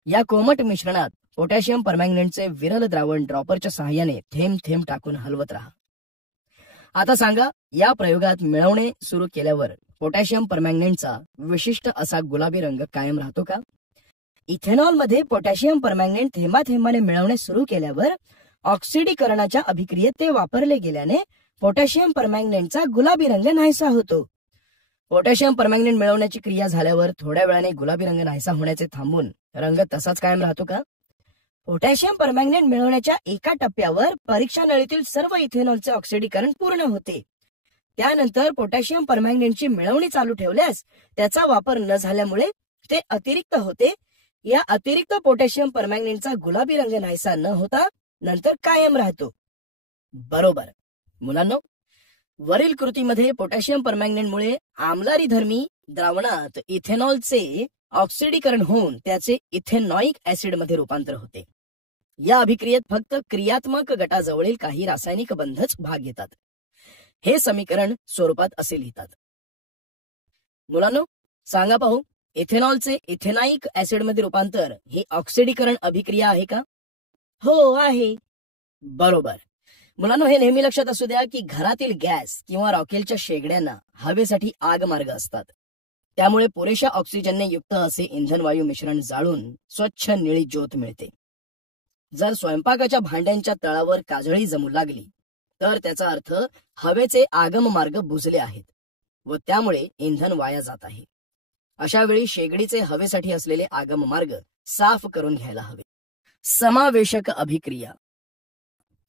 या कोमट मिश्रणात पोटॅशियम परमॅंगनेटचे विरल द्रावण ड्रॉपरच्या सहाय्याने थेंब थेंब टाकून हलवत राहा. आता सांगा, या प्रयोगात मिळवणे सुरू केल्यावर पोटॅशियम परमॅंगनेटचा विशिष्ट असा गुलाबी रंग कायम राहतो का? इथेनॉल मध्ये पोटॅशियम परमॅंगनेट थेंबाथेंबाने मिळवणे सुरू केल्यावर ऑक्सिडीकरणाच्या अभिक्रियेत ते वापरले गेल्याने पोटॅशियम परमॅंगनेटचा गुलाबी रंग नाहीसा होतो. पोटॅशियम परमॅंगनेट मिळवण्याची क्रिया झाल्यावर थोड्या वेळाने गुलाबी रंग नाहीसा होण्याचे थांबून रंग तसाच कायम राहतो का? पोटॅशियम परमॅंगनेट मिळवण्याच्या एका टप्प्यावर परीक्षा नळीतील सर्व इथेनॉलचे ऑक्सिडीकरण पूर्ण होते. त्यानंतर पोटॅशियम परमॅंगनेटची मिळवणी चालू ठेवल्यास त्याचा वापर न झाल्यामुळे ते अतिरिक्त होते. या अतिरिक्त पोटॅशियम परमॅंगनेटचा गुलाबी रंग नाहीसा न होता नंतर कायम राहतो. बरोबर. मुलांनो, वरील कृतीमध्ये पोटॅशियम परमॅंगनेटमुळे आम्लारीधर्मी द्रावणात इथेनॉलचे ऑक्सिडीकरण होऊन त्याचे इथेनॉइक ऍसिडमध्ये रूपांतर होते. या अभिक्रियेत फक्त क्रियात्मक गटाजवळील काही रासायनिक बंधच भाग घेतात. हे समीकरण स्वरूपात असे लिहितात. मुलांनो, सांगा पाहू, इथेनॉलचे इथेनॉइक ऍसिडमध्ये रूपांतर ही ऑक्सिडीकरण अभिक्रिया आहे का? हो, आहे. बरोबर. मुलांनो, हे नेहमी लक्षात असू द्या की घरातील गॅस किंवा रॉकेलच्या शेगड्यांना हवेसाठी आगमार्ग असतात. त्यामुळे पुरेशा ऑक्सिजनने युक्त असे इंधनवायू मिश्रण जाळून स्वच्छ निळी ज्योत मिळते. जर स्वयंपाकाच्या भांड्यांच्या तळावर काजळी जमू लागली तर त्याचा अर्थ हवेचे आगम मार्ग बुजले आहेत व त्यामुळे इंधन वाया जात आहे. अशा वेळी शेगडीचे हवेसाठी असलेले आगम मार्ग साफ करून घ्यायला हवे. समावेशक अभिक्रिया.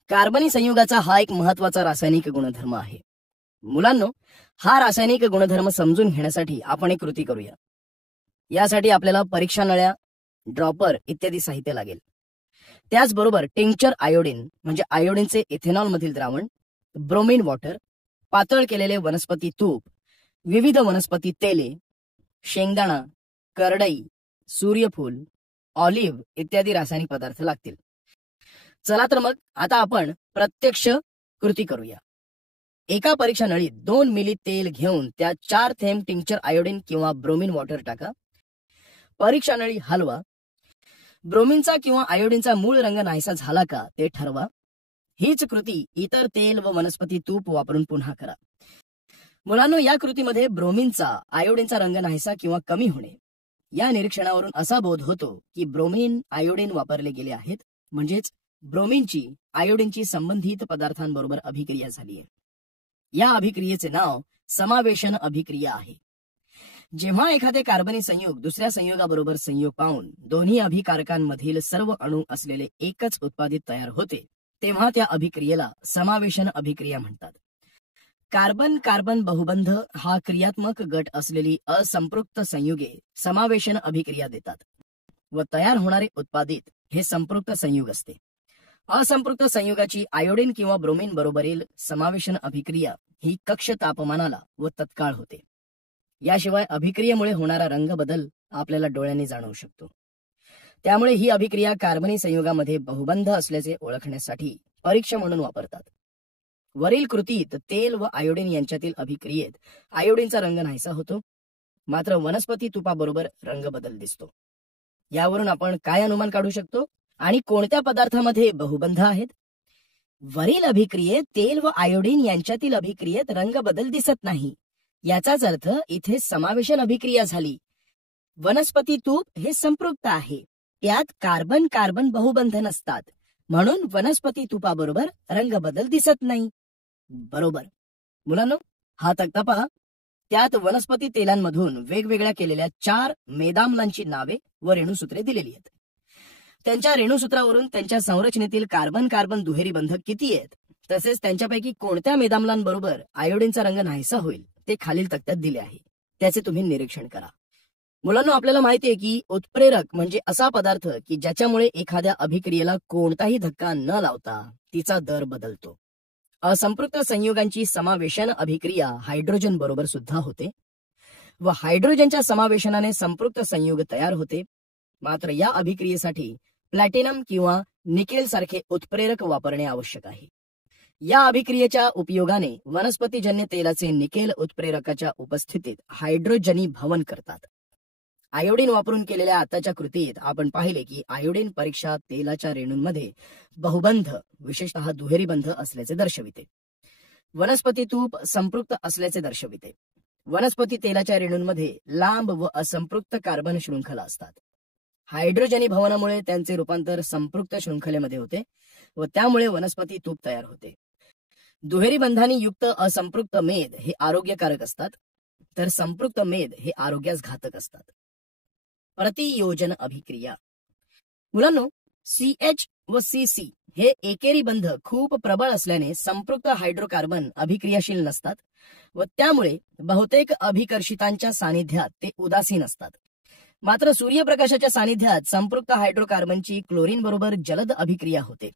कार्बनी संयुगाचा हा एक महत्वाचा रासायनिक गुणधर्म आहे. मुलांनो, हा रासायनिक गुणधर्म समजून घेण्यासाठी आपण एक कृती करूया. यासाठी आपल्याला परीक्षा नळ्या, ड्रॉपर इत्यादी साहित्य लागेल. त्याचबरोबर टिंक्चर आयोडीन म्हणजे आयोडीनचे इथेनॉल मधील द्रावण, ब्रोमीन वॉटर, पातळ केलेले वनस्पती तूप, विविध वनस्पती तेले, शेंगदाणा, करडई, सूर्यफूल, ऑलिव्ह इत्यादी रासायनिक पदार्थ लागतील. चला तर मग आता आपण प्रत्यक्ष कृती करूया. एका परीक्षा नळीत 2 मिली तेल घेऊन त्यात 4 थेंब टिंक्चर आयोडीन किंवा ब्रोमीन वॉटर टाका. परीक्षा नळी हलवा. ब्रोमीनचा किंवा आयोडीनचा मूळ रंग नाहीसा झाला का ते ठरवा. हीच कृती इतर तेल व वनस्पती तूप वापरून पुन्हा करा. मुलांनो, या कृतीमध्ये ब्रोमीनचा आयोडीनचा रंग नाहीसा किंवा कमी होणे या निरीक्षणावरून असा बोध होतो की ब्रोमीन आयोडीन वापरले गेले आहेत, म्हणजेच ब्रोमीनची आयोडीनची संबंधित पदार्थांबरोबर अभिक्रिया झाली आहे. या अभिक्रियेचे नाव समावेशन अभिक्रिया आहे. जेव्हा एखादे कार्बनी संयुग दुसऱ्या संयुगाबरोबर संयोग पावून दोन्ही अभिकारकांमधील सर्व अणू असलेले एकच उत्पादित तयार होते तेव्हा त्या अभिक्रियेला समावेशन अभिक्रिया म्हणतात. कार्बन कार्बन बहुबंध हा क्रियात्मक गट असलेली असंपृक्त संयुगे समावेशन अभिक्रिया देतात व तयार होणारे उत्पादित हे संपृक्त संयुग असते. असंपृक्त संयुगाची आयोडीन किंवा ब्रोमीन बरोबरील समावेशन अभिक्रिया ही कक्ष तापमानाला व तत्काळ होते. याशिवाय अभिक्रियेमुळे होणारा रंग बदल आपल्याला डोळ्यांनी जाणवू शकतो. त्यामुळे ही अभिक्रिया कार्बनी संयुगामध्ये बहुबंध असल्याचे ओळखण्यासाठी परीक्षा म्हणून वापरतात. वरील कृतीत तेल व आयोडीन यांच्यातील अभिक्रियेत आयोडीनचा रंग नाहीसा होतो, मात्र वनस्पती तुपाबरोबर रंग बदल दिसतो. यावरून आपण काय अनुमान काढू शकतो आणि कोणत्या पदार्थामध्ये बहुबंध आहेत? वरील अभिक्रियेत तेल व आयोडीन यांच्यातील अभिक्रियेत रंग बदल दिसत नाही. याचाच अर्थ इथे समावेशन अभिक्रिया झाली. वनस्पती तूप हे संपृक्त आहे, त्यात कार्बन कार्बन बहुबंध नसतात, म्हणून वनस्पती तुपाबरोबर रंग बदल दिसत नाही. बरोबर. मुलांनो, हा तक्ता पहा. त्यात वनस्पती तेलांमधून वेगवेगळ्या केलेल्या 4 मेदाम्लांची नावे व रेणुसूत्रे दिलेली आहेत. त्यांच्या रेणुसूत्रावरून त्यांच्या संरचनेतील कार्बन कार्बन दुहेरी बंधक किती आहेत तसेच त्यांच्यापैकी कोणत्या मेदाम्लांबरोबर आयोडीनचा रंग नाहीसा होईल ते खालील तक्त्यात दिले आहे. त्याचे तुम्ही निरीक्षण करा. मुलांनो, आपल्याला माहिती आहे की उत्प्रेरक म्हणजे असा पदार्थ की ज्याच्यामुळे एखाद्या अभिक्रियेला कोणताही धक्का न लावता तिचा दर बदलतो. असंपृक्त संयुगांची समावेशन अभिक्रिया हायड्रोजन बरोबर सुद्धा होते. व हायड्रोजनच्या समावेशनाने संपृक्त संयुग तयार होते. मात्र या अभिक्रियेसाठी प्लॅटिनम किंवा निकेल सारखे उत्प्रेरक वापरणे आवश्यक आहे. या अभिक्रियेच्या उपयोगाने वनस्पतीजन्य तेलाचे निकेल उत्प्रेरकाच्या उपस्थितीत हायड्रोजनीभवन करतात. आयोडीन वापरून केलेल्या आताच्या कृतीत आपण पाहिले की आयोडीन परीक्षा तेलाच्या रेणूंमध्ये बहुबंध विशेषतः दुहेरी बंध असल्याचे दर्शविते. वनस्पती तूप संपृक्त असल्याचे दर्शविते. वनस्पती तेलाच्या रेणूंमध्ये लांब व असंपृक्त कार्बन शृंखला असतात. हायड्रोजनीभवनामुळे त्यांचे रूपांतर संपृक्त शृंखलेमध्ये होते व त्यामुळे वनस्पती तूप तयार होते. दुहेरी बंधांनी युक्त असंपृक्त मेद हे आरोग्यकारक असतात, तर संपृक्त मेद हे आरोग्यास घातक असतात. प्रतियोजन अभिक्रिया. मुलांनो, CH व CC हे एकेरी बंध खूप प्रबळ असल्याने संपृक्त हायड्रोकार्बन अभिक्रियाशील नसतात व त्यामुळे बहुतेक अभिकर्षितांच्या सानिध्यात ते उदासीन असतात. मात्र सूर्यप्रकाशाच्या सानिध्यात संपृक्त हायड्रोकार्बनची क्लोरीन बरोबर जलद अभिक्रिया होते.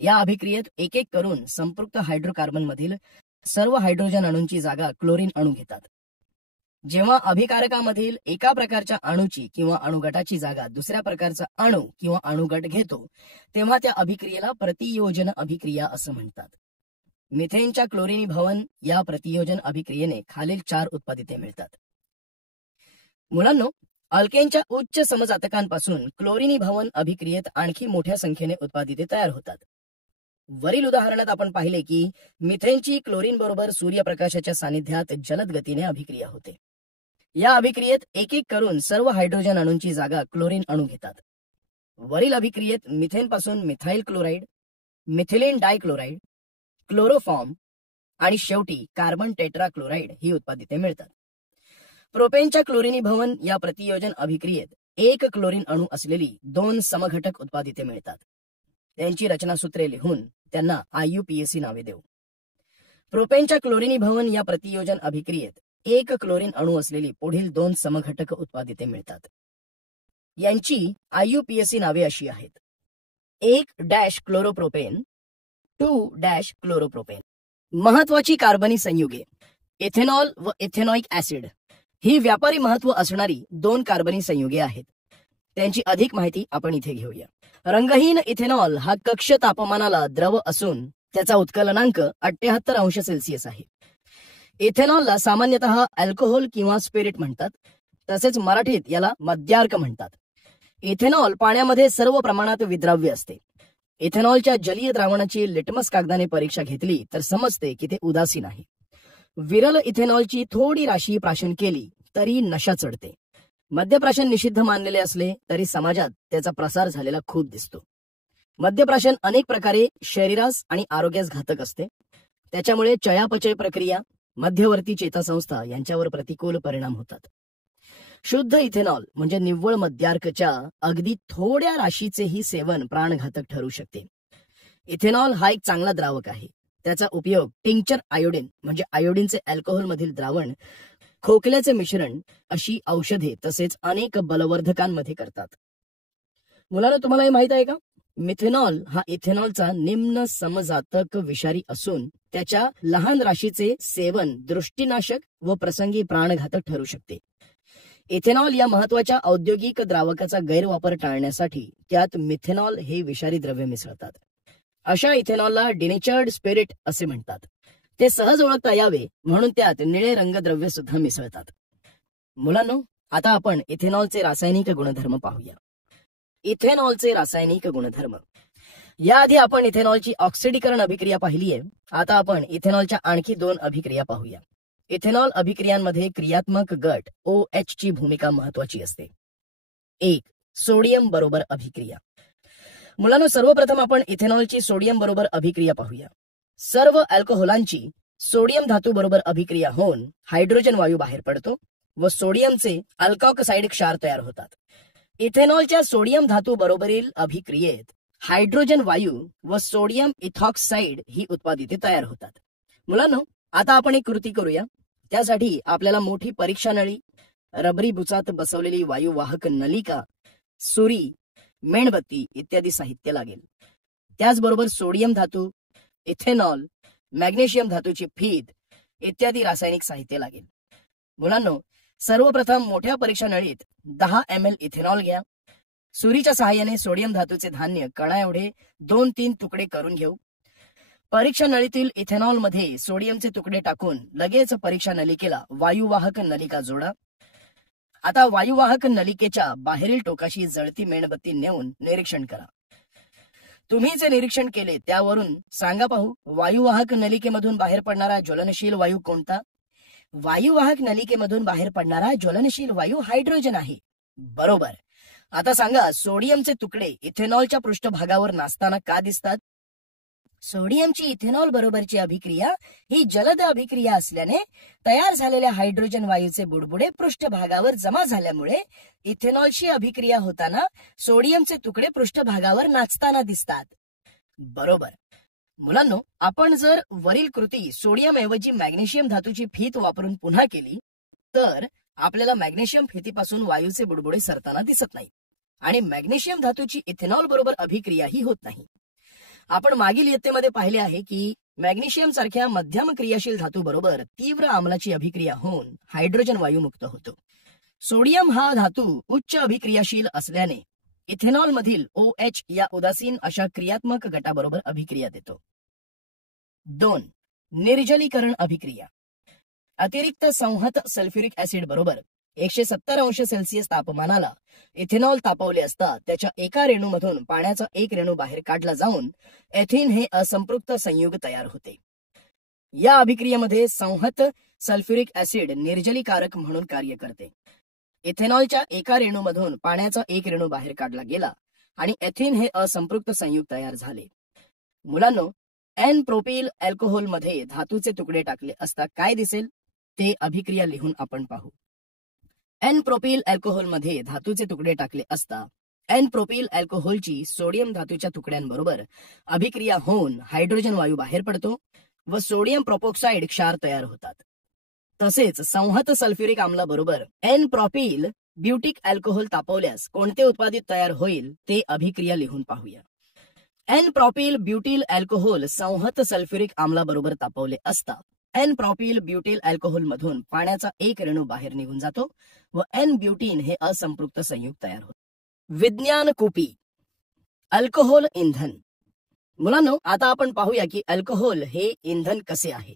या अभिक्रियेत एक एक करून संपृक्त हायड्रोकार्बन मधील सर्व हायड्रोजन अणूंची जागा क्लोरीन अणू घेतात. जेव्हा अभिकारकामधील एका प्रकारच्या अणूची किंवा अणुगटाची जागा दुसऱ्या प्रकारचा अणू किंवा अणुगट घेतो तेव्हा त्या अभिक्रियेला प्रतियोजन अभिक्रिया असं म्हणतात. मिथेनच्या क्लोरिनीभवन या प्रतियोजन अभिक्रियेने खालील 4 उत्पादिते मिळतात. मुलांनो, अल्केनच्या उच्च समजातकांपासून क्लोरिनीभवन अभिक्रियेत आणखी मोठ्या संख्येने उत्पादिते तयार होतात. वरील उदाहरणात आपण पाहिले की मिथेनची क्लोरीन बरोबर सूर्यप्रकाशाच्या सानिध्यात जलद गतीने अभिक्रिया होते. या अभिक्रियेत एक एक करून सर्व हायड्रोजन अणूंची जागा क्लोरीन अणू घेतात. वरील अभिक्रियेत मिथेन पासून मिथाइल क्लोराईड, मिथिलीन डायक्लोराईड, क्लोरोफॉर्म आणि शेवटी कार्बन टेट्राक्लोराईड ही उत्पादिते मिळतात. प्रोपेनच्या क्लोरिनीभवन या प्रतियोजन अभिक्रियेत एक क्लोरीन अणू असलेली 2 समघटक उत्पादिते मिळतात. त्यांची रचनासूत्रे लिहून त्यांना IUPAC नावे देऊ. प्रोपेनच्या क्लोरिनीभवन या प्रतियोजन अभिक्रियेत एक क्लोरीन अणू असलेली पुढील 2 समघटक उत्पादिते मिळतात. यांची IUPAC नावे अशी आहेत: 1 क्लोरोप्रोपेन, 2 क्लोरोप्रोपेन. महत्वाची कार्बनी संयुगे इथेनॉल व इथेनॉइक ऍसिड ही व्यापारी महत्व असणारी 2 कार्बनी संयुगे आहेत. त्यांची अधिक माहिती आपण इथे घेऊया. रंगहीन इथेनॉल हा कक्ष तापमानाला द्रव असून त्याचा उत्कलनांक 78 अंश सेल्सिअस आहे. इथेनॉलला सामान्यतः अल्कोहोल किंवा स्पिरिट म्हणतात, तसेच मराठीत याला मद्यार्क म्हणतात. इथेनॉल पाण्यामध्ये सर्व प्रमाणात विद्राव्य असते. इथेनॉलच्या जलीय द्रावणाची लिटमस कागदाने परीक्षा घेतली तर समजते की ते उदासीन आहे. विरल इथेनॉलची थोडी राशी प्राशन केली तरी नशा चढते. मद्यप्राशन निषिद्ध मानलेले असले तरी समाजात त्याचा प्रसार झालेला खूप दिसतो. मद्यप्राशन अनेक प्रकारे शरीरास आणि आरोग्यास घातक असते. त्याच्यामुळे चयापचय प्रक्रिया, मध्यवर्ती चेतासंस्था यांच्यावर प्रतिकूल परिणाम होतात. शुद्ध इथेनॉल म्हणजे निव्वळ मद्यार्कच्या अगदी थोड्या राशीचेही सेवन प्राणघातक ठरू शकते. इथेनॉल हा एक चांगला द्रावक आहे. त्याचा उपयोग टिंक्चर आयोडीन म्हणजे आयोडीनचे अल्कोहोल मधील द्रावण, खोकल्याचे मिश्रण अशी औषधे तसेच अनेक बलवर्धकांमध्ये करतात. मुलांना तुम्हाला हे माहित आहे का? मिथेनॉल हा इथेनॉलचा निम्न समजातक विषारी असून त्याच्या लहान राशीचे सेवन दृष्टीनाशक व प्रसंगी प्राणघातक ठरू शकते. इथेनॉल या महत्वाच्या औद्योगिक द्रावकाचा गैरवापर टाळण्यासाठी त्यात मिथेनॉल हे विषारी द्रव्य मिसळतात. अशा इथेनॉलला डिनेचर्ड स्पिरिट असे म्हणतात. ते सहज ओळखता यावे म्हणून त्यात निळे रंगद्रव्य सुद्धा मिसळतात. मुलांनो, आता आपण इथेनॉलचे रासायनिक गुणधर्म पाहूया. इथेनॉलचे रासायनिक गुणधर्म. याआधी आपण इथेनॉलची ऑक्सिडीकरण अभिक्रिया पाहिली आहे. आता आपण इथेनॉलच्या आणखी 2 अभिक्रिया पाहूया. इथेनॉल अभिक्रियांमध्ये क्रियात्मक गट OH ची भूमिका महत्वाची असते. 1 सोडियम बरोबर अभिक्रिया. मुलांनो, सर्वप्रथम आपण इथेनॉलची सोडियम बरोबर अभिक्रिया पाहूया. सर्व अल्कोहोलांची सोडियम धातू बरोबर अभिक्रिया होऊन हायड्रोजन वायू बाहेर पडतो व सोडियमचे अल्कॉक्साइड क्षार तयार होतात. इथेनॉलच्या सोडियम धातू बरोबरील अभिक्रियेत हायड्रोजन वायू व सोडियम इथॉक्साइड ही उत्पादिते तयार होतात. मुलांनो, आता आपण एक कृती करूया. त्यासाठी आपल्याला मोठी परीक्षा नळी, रबरी बुचात बसवलेली वायुवाहक नलिका, सुरी, मेणबत्ती इत्यादी साहित्य लागेल. त्याचबरोबर सोडियम धातू, इथेनॉल, मॅग्नेशियम धातूची फीत इत्यादी रासायनिक साहित्य लागेल. मुलांनो, सर्वप्रथम मोठ्या परीक्षा नळीत 10 ml इथेनॉल घ्या. सुरीच्या सहाय्याने सोडियम धातूचे धान्य कणा एवढे 2-3 तुकडे करून घेऊ. परीक्षा नळीतील इथेनॉल मध्ये सोडियमचे तुकडे टाकून लगेच परीक्षा नलिकेला वायुवाहक नलिका जोडा. आता वायुवाहक नलिकेच्या बाहेरील टोकाशी जळती मेणबत्ती नेऊन निरीक्षण करा. तुम्ही जे निरीक्षण केले त्यावरून सांगा पाहू, वायुवाहक नलिकेमधून बाहेर पडणारा ज्वलनशील वायू कोणता? वायुवाहक नलिकेमधून बाहेर पडणारा ज्वलनशील वायू हायड्रोजन आहे. बरोबर. आता सांगा, सोडियमचे तुकडे इथेनॉलच्या पृष्ठभागावर नाचताना का दिसतात? सोडियमची इथेनॉल बरोबरची अभिक्रिया ही जलद अभिक्रिया असल्याने तयार झालेल्या हायड्रोजन वायूचे बुडबुडे पृष्ठभागावर जमा झाल्यामुळे इथेनॉलशी अभिक्रिया होताना सोडियमचे तुकडे पृष्ठभागावर नाचताना दिसतात. बरोबर. मुलांनो, आपण जर वरील कृती सोडियम ऐवजी मॅग्नेशियम धातूची फीत वापरून पुन्हा केली तर आपल्याला मॅग्नेशियम फितीपासून वायूचे बुडबुडे सरताना दिसत नाही आणि मॅग्नेशियम धातूची इथेनॉल बरोबर अभिक्रियाही होत नाही. आपण मागील इयत्तेमध्ये पाहिले आहे की मॅग्नेशियम सारख्या मध्यम क्रियाशील धातू बरोबर तीव्र आम्लाची अभिक्रिया होऊन हायड्रोजन वायू मुक्त होतो. सोडियम हा धातू उच्च अभिक्रियाशील असल्याने इथेनॉल मधील OH या उदासीन अशा क्रियात्मक गटाबरोबर अभिक्रिया देतो. 2. निर्जलीकरण अभिक्रिया. अतिरिक्त संहत सल्फ्युरिक ऍसिड बरोबर 170 अंश सेल्सिअस तापमानाला इथेनॉल तापवले असता त्याच्या एका रेणूमधून पाण्याचा एक रेणू बाहेर काढला जाऊन एथिन हे असंपृक्त संयुग तयार होते. या अभिक्रियेमध्ये संहत सल्फ्युरिक ऍसिड निर्जलीकारक म्हणून कार्य करते. इथेनॉलच्या एका रेणूमधून पाण्याचा एक रेणू बाहेर काढला गेला आणि एथिन हे असंपृक्त संयुग तयार झाले. मुलांनो, एन प्रोपिल अल्कोहोल मध्ये धातूचे तुकडे टाकले असता काय दिसेल ते अभिक्रिया लिहून आपण पाहू. एन प्रोपिल अल्कोहोल मध्ये धातूचे तुकडे टाकले असता एन प्रोपिल अल्कोहोलची सोडियम धातूच्या तुकड्यांबरोबर अभिक्रिया होऊन हायड्रोजन वायू बाहेर पडतो व सोडियम प्रोपॉक्साइड क्षार तयार होतात. तसेच संहत सल्फ्युरिक आम्लाबरोबर एन प्रोपिल ब्युटिक अल्कोहोल तापवल्यास कोणते उत्पादित तयार होईल ते अभिक्रिया लिहून पाहूया. एन प्रोपिल ब्युटिल अल्कोहोल संहत सल्फ्युरिक आम्लाबरोबर तापवले असता एन प्रोपिल ब्युटिल अल्कोहोल मधून पाण्याचा एक रेणू बाहेर निघून जातो व एन ब्युटीन हे असंपृक्त संयुग तयार होते. विज्ञान कुपी अल्कोहोल इंधन. मुलांनो, आता आपण पाहूया की अल्कोहोल हे इंधन कसे आहे.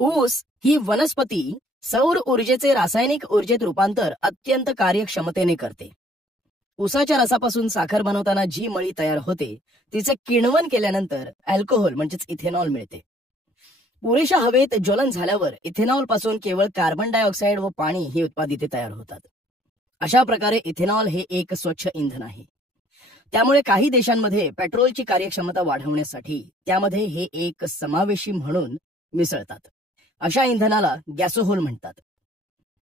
ऊस ही वनस्पती सौर ऊर्जेचे रासायनिक ऊर्जेत रूपांतर अत्यंत कार्यक्षमतेने करते. ऊसाच्या रसापासून साखर बनवताना जी मळी तयार होते तिचे किण्वन केल्यानंतर अल्कोहोल म्हणजेच इथेनॉल मिळते. पुरेशा हवेत ज्वलन झाल्यावर इथेनॉल पासून केवळ कार्बन डायऑक्साईड व पाणी ही उत्पादिते तयार होतात. अशा प्रकारे इथेनॉल हे एक स्वच्छ इंधन आहे. त्यामुळे काही देशांमध्ये पेट्रोलची कार्यक्षमता वाढवण्यासाठी त्यामध्ये हे एक समावेशी म्हणून मिसळतात. अशा इंधनाला गॅसोहोल म्हणतात.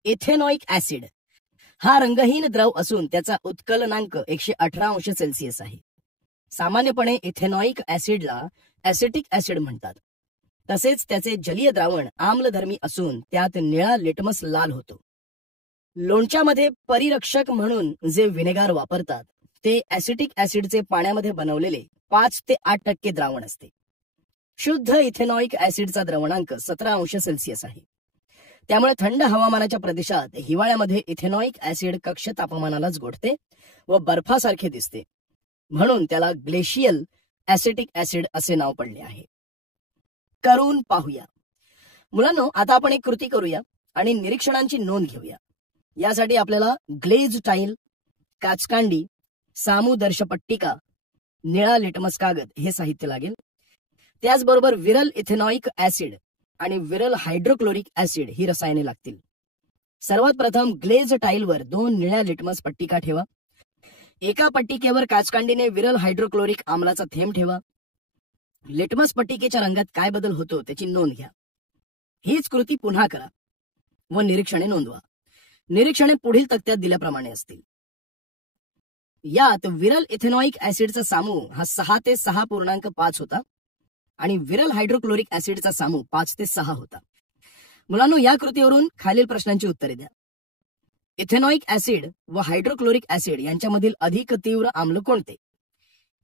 इथेनॉइक ऍसिड हा रंगहीन द्रव असून त्याचा उत्कलनांक 118 अंश सेल्सिअस आहे. सामान्यपणे इथेनॉइक ऍसिडला ऍसिटिक ऍसिड म्हणतात. तसेच त्याचे जलीय द्रावण आम्लधर्मी असून त्यात निळा लिटमस लाल होतो. लोणच्यामध्ये परिरक्षक म्हणून जे व्हिनेगार वापरतात ते ऍसिटिक ऍसिडचे पाण्यामध्ये बनवलेले 5 ते 8% द्रावण असते. शुद्ध इथेनॉइक ऍसिडचा द्रवणांक 17 अंश सेल्सिअस आहे. त्यामुळे थंड हवामानाच्या प्रदेशात हिवाळ्यामध्ये इथेनॉइक ऍसिड कक्ष तापमानालाच गोठते व बर्फासारखे दिसते, म्हणून त्याला ग्लेशियल ऍसिटिक ऍसिड असे नाव पडले आहे. करून पाहूया. मुलांनो, आता आपण एक कृती करूया आणि निरीक्षणांची नोंद घेऊया. यासाठी आपल्याला ग्लेज टाईल, काचकांडी, सामुदर्शपट्टिका, निळा लिटमस कागद हे साहित्य लागेल. त्याचबरोबर विरल इथेनॉइक ऍसिड आणि विरल हायड्रोक्लोरिक ऍसिड ही रसायने लागतील. सर्वात प्रथम ग्लेज टाईलवर 2 निळ्या लिटमस पट्टिका ठेवा. एका पट्टिकेवर काचकांडीने विरल हायड्रोक्लोरिक आम्लाचा थेंब ठेवा. लिटमस पट्टिकेच्या रंगात काय बदल होतो त्याची नोंद घ्या. हीच कृती पुन्हा करा व निरीक्षणे नोंदवा. निरीक्षणे पुढील तक्त्यात दिल्याप्रमाणे असतील. यात विरल इथेनॉइक ऍसिडचा सामू हा 6 ते 6.5 होता आणि विरल हायड्रोक्लोरिक ऍसिडचा सामू 5 ते 6 होता. मुलांनो, या कृतीवरून खालील प्रश्नांची उत्तरे द्या. इथेनॉइक ऍसिड व हायड्रोक्लोरिक ऍसिड यांच्यामधील अधिक तीव्र आम्ल कोणते?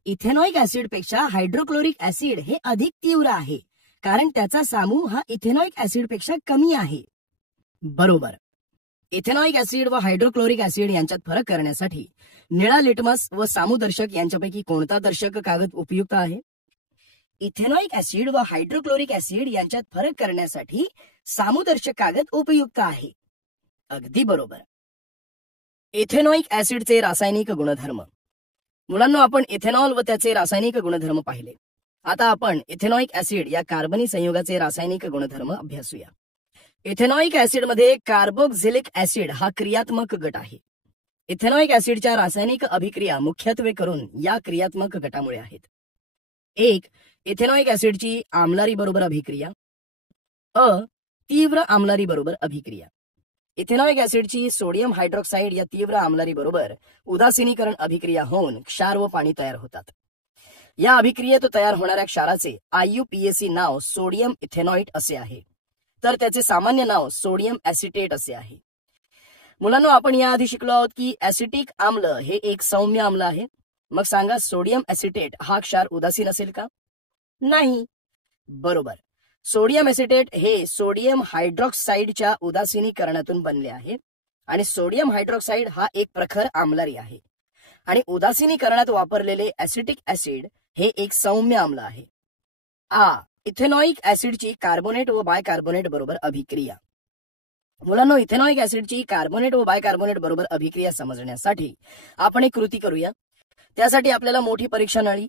इथेनॉइक ऍसिड पेक्षा हायड्रोक्लोरिक ऍसिड हे अधिक तीव्र आहे कारण त्याचा सामू हा इथेनॉइक ऍसिड पेक्षा कमी आहे. बरोबर. इथेनॉइक ऍसिड व हायड्रोक्लोरिक ऍसिड यांच्यात फरक करण्यासाठी निळा लिटमस व सामुदर्शक यांच्यापैकी कोणता दर्शक कागद उपयुक्त आहे? इथेनॉइक ऍसिड व हायड्रोक्लोरिक ऍसिड यांच्यात फरक करण्यासाठी सामुदर्शक कागद उपयुक्त आहे. अगदी बरोबर. इथेनॉइक ऍसिडचे रासायनिक गुणधर्म. मुलांना आपण इथेनॉल व त्याचे रासायनिक गुणधर्म पाहिले. आता आपण इथेनॉइक ऍसिड या कार्बनी संयुगाचे रासायनिक गुणधर्म अभ्यासूया. इथेनॉइक ऍसिड मध्ये कार्बोक्झिलिक ऍसिड हा क्रियात्मक गट आहे. इथेनॉइक ऍसिडच्या रासायनिक अभिक्रिया मुख्यत्वे करून या क्रियात्मक गटामुळे आहेत. 1. इथेनॉइक ऍसिडची आम्लारी बरोबर अभिक्रिया. तीव्र आम्लारी बरोबर अभिक्रिया. इथेनॉइक ऍसिडची सोडियम हायड्रॉक्साईड या तीव्र आम्लारी बरोबर उदासीनीकरण अभिक्रिया होऊन क्षार व पाणी तयार होतात. या अभिक्रियेत तयार होणाऱ्या क्षाराचे IUPAC नाव सोडियम इथेनॉइट असे आहे, तर त्याचे सामान्य नाव सोडियम ऍसिटेट असे आहे. मुलांनो, आपण याआधी शिकलो आहोत की ऍसिटिक आम्ल हे एक सौम्य आम्ल आहे. मग सांगा, सोडियम ऍसिटेट हा क्षार उदासीन असेल का? नाही. बरोबर. सोडियम ऍसिटेट हे सोडियम हायड्रॉक्साईडच्या उदासीनीकरणातून बनले आहे आणि सोडियम हायड्रॉक्साईड हा एक प्रखर आम्लारी आहे आणि उदासीनीकरणात वापरलेले ऍसिटिक ऍसिड हे एक सौम्य आम्ल आहे. इथेनॉइक ऍसिडची कार्बोनेट व बायकार्बोनेट बरोबर अभिक्रिया. मुलांनो, इथेनॉइक ऍसिडची कार्बोनेट व बायकार्बोनेट बरोबर अभिक्रिया समजण्यासाठी आपण एक कृती करूया. त्यासाठी आपल्याला मोठी परीक्षा नळी,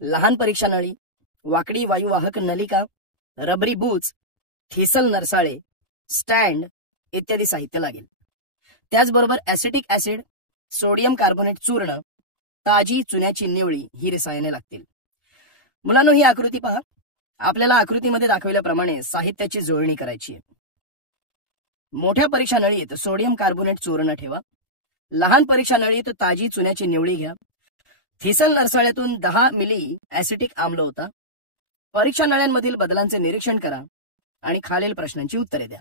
लहान परीक्षा नळी, वाकडी वायुवाहक नलिका, रबरी बूच, थिसल नरसाळे, स्टँड इत्यादी साहित्य लागेल. त्याचबरोबर ऍसिटिक ऍसिड, सोडियम कार्बोनेट चूर्ण, ताजी चुन्याची निवळी ही रसायने लागतील. मुलांनो, ही आकृती पहा. आपल्याला आकृतीमध्ये दाखवल्याप्रमाणे साहित्याची जुळणी करायची आहे. मोठ्या परीक्षा नळीत सोडियम कार्बोनेट चूर्ण ठेवा. लहान परीक्षा नळीत ताजी चुन्याची निवळी घ्या. थिसल नरसाळ्यातून 10 मिली ऍसिटिक आम्ल होता. परीक्षा नळ्यांमधील बदलांचे निरीक्षण करा आणि खालील प्रश्नांची उत्तरे द्या.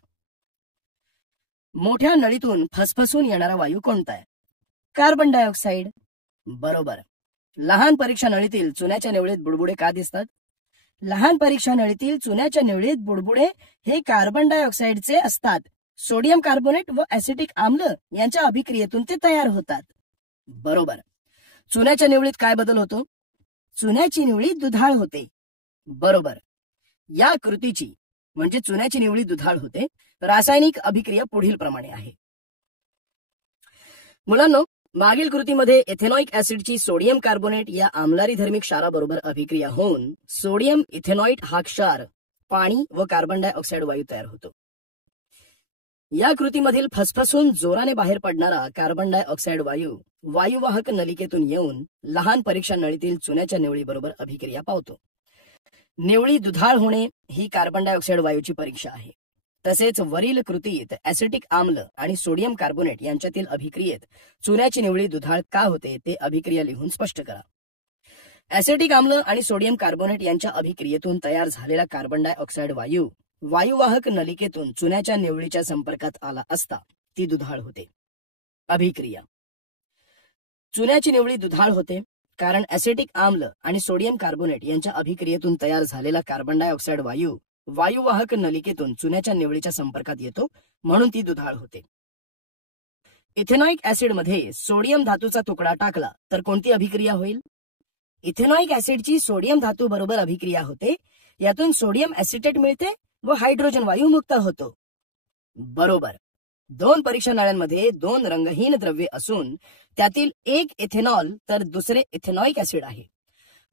मोठ्या नळीतून फसफसून येणारा वायू कोणता आहे? Carbon dioxide. बरोबर. लहान परीक्षा नळीतील चुन्याच्या निवळीत बुडबुडे का दिसतात? लहान परीक्षा नळीतील चुन्याच्या निवळीत बुडबुडे हे कार्बन डायऑक्साईडचे असतात. सोडियम कार्बोनेट व ऍसिटिक आम्ल यांच्या अभिक्रियेतून ते तयार होतात. बरोबर. चुन्याच्या निवळीत काय बदल होतो? चुन्याची निवळी दुधाळ होते. बरोबर. या कृतीची म्हणजे चुन्याची निवळी दुधाळ होते रासायनिक अभिक्रिया पुढील प्रमाणे आहे. मुलांनो, मागील कृतीमध्ये इथेनॉइक ऍसिडची सोडियम कार्बोनेट या आम्लारीधर्मी क्षाराबरोबर अभिक्रिया होऊन सोडियम इथेनॉइट हा क्षार पाणी व कार्बन डायऑक्साईड वायू तयार होतो. या कृतीमधील फसफसून जोराने बाहेर पडणारा कार्बन डायऑक्साईड वायू वायुवाहक नलिकेतून येऊन लहान परीक्षा नळीतील चुन्याच्या निवळी बरोबर अभिक्रिया पावतो. निवळी दुधाळ होणे ही कार्बन डायऑक्साईड वायूची परीक्षा आहे. तसेच वरील कृतीत ऍसिटिक आम्ल आणि सोडियम कार्बोनेट यांच्यातील अभिक्रियेत चुन्याची निवळी दुधाळ का होते ते अभिक्रिया लिहून स्पष्ट करा. ऍसिटिक आम्ल आणि सोडियम कार्बोनेट यांच्या अभिक्रियेतून तयार झालेला कार्बन डायऑक्साईड वायू वायुवाहक नलिकेतून चुन्याच्या निवळीच्या संपर्कात आला असता ती दुधाळ होते. अभिक्रिया. चुन्याची निवळी दुधाळ होते कारण ऍसिटिक आम्ल आणि सोडियम कार्बोनेट यांच्या अभिक्रियेतून तयार झालेला कार्बन डायऑक्साईड वायू वायुवाहक नलिकेतून चुन्याच्या निवळीच्या संपर्कात येतो, म्हणून ती दुधाळ होते. इथेनॉइक ऍसिड मध्ये सोडियम धातूचा तुकडा टाकला तर कोणती अभिक्रिया होईल? इथेनॉइक ऍसिडची सोडियम धातू बरोबर अभिक्रिया होते. यातून सोडियम ऍसिटेट मिळते व हायड्रोजन वायू मुक्त होतो. बरोबर. 2 परीक्षा नळ्यांमध्ये 2 रंगहीन द्रव्ये असून त्यातील एक इथेनॉल तर दुसरे इथेनॉइक ऍसिड आहे.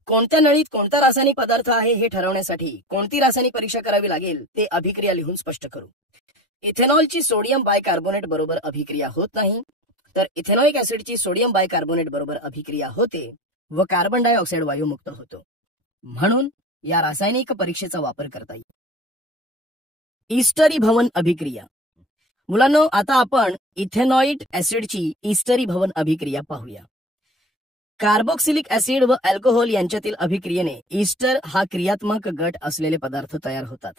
कोणत्या नळीत कोणता रासायनिक पदार्थ आहे हे ठरवण्यासाठी कोणती रासायनिक परीक्षा करावी लागेल ते अभिक्रिया लिहून स्पष्ट करू. इथेनॉलची सोडियम बायकार्बोनेट बरोबर अभिक्रिया होत नाही, तर इथेनॉइक ऍसिडची सोडियम बायकार्बोनेट बरोबर अभिक्रिया होते व कार्बन डायऑक्साईड वायू मुक्त होतो. म्हणून या रासायनिक परीक्षेचा वापर करता येईल. ईस्टरीभवन अभिक्रिया. मुलांनो, आता आपण इथेनॉइक ऍसिडची ईस्टरीभवन अभिक्रिया पाहूया. कार्बोक्सिलिक ऍसिड व अल्कोहोल यांच्यातील अभिक्रियेने ईस्टर हा क्रियात्मक गट असलेले पदार्थ तयार होतात.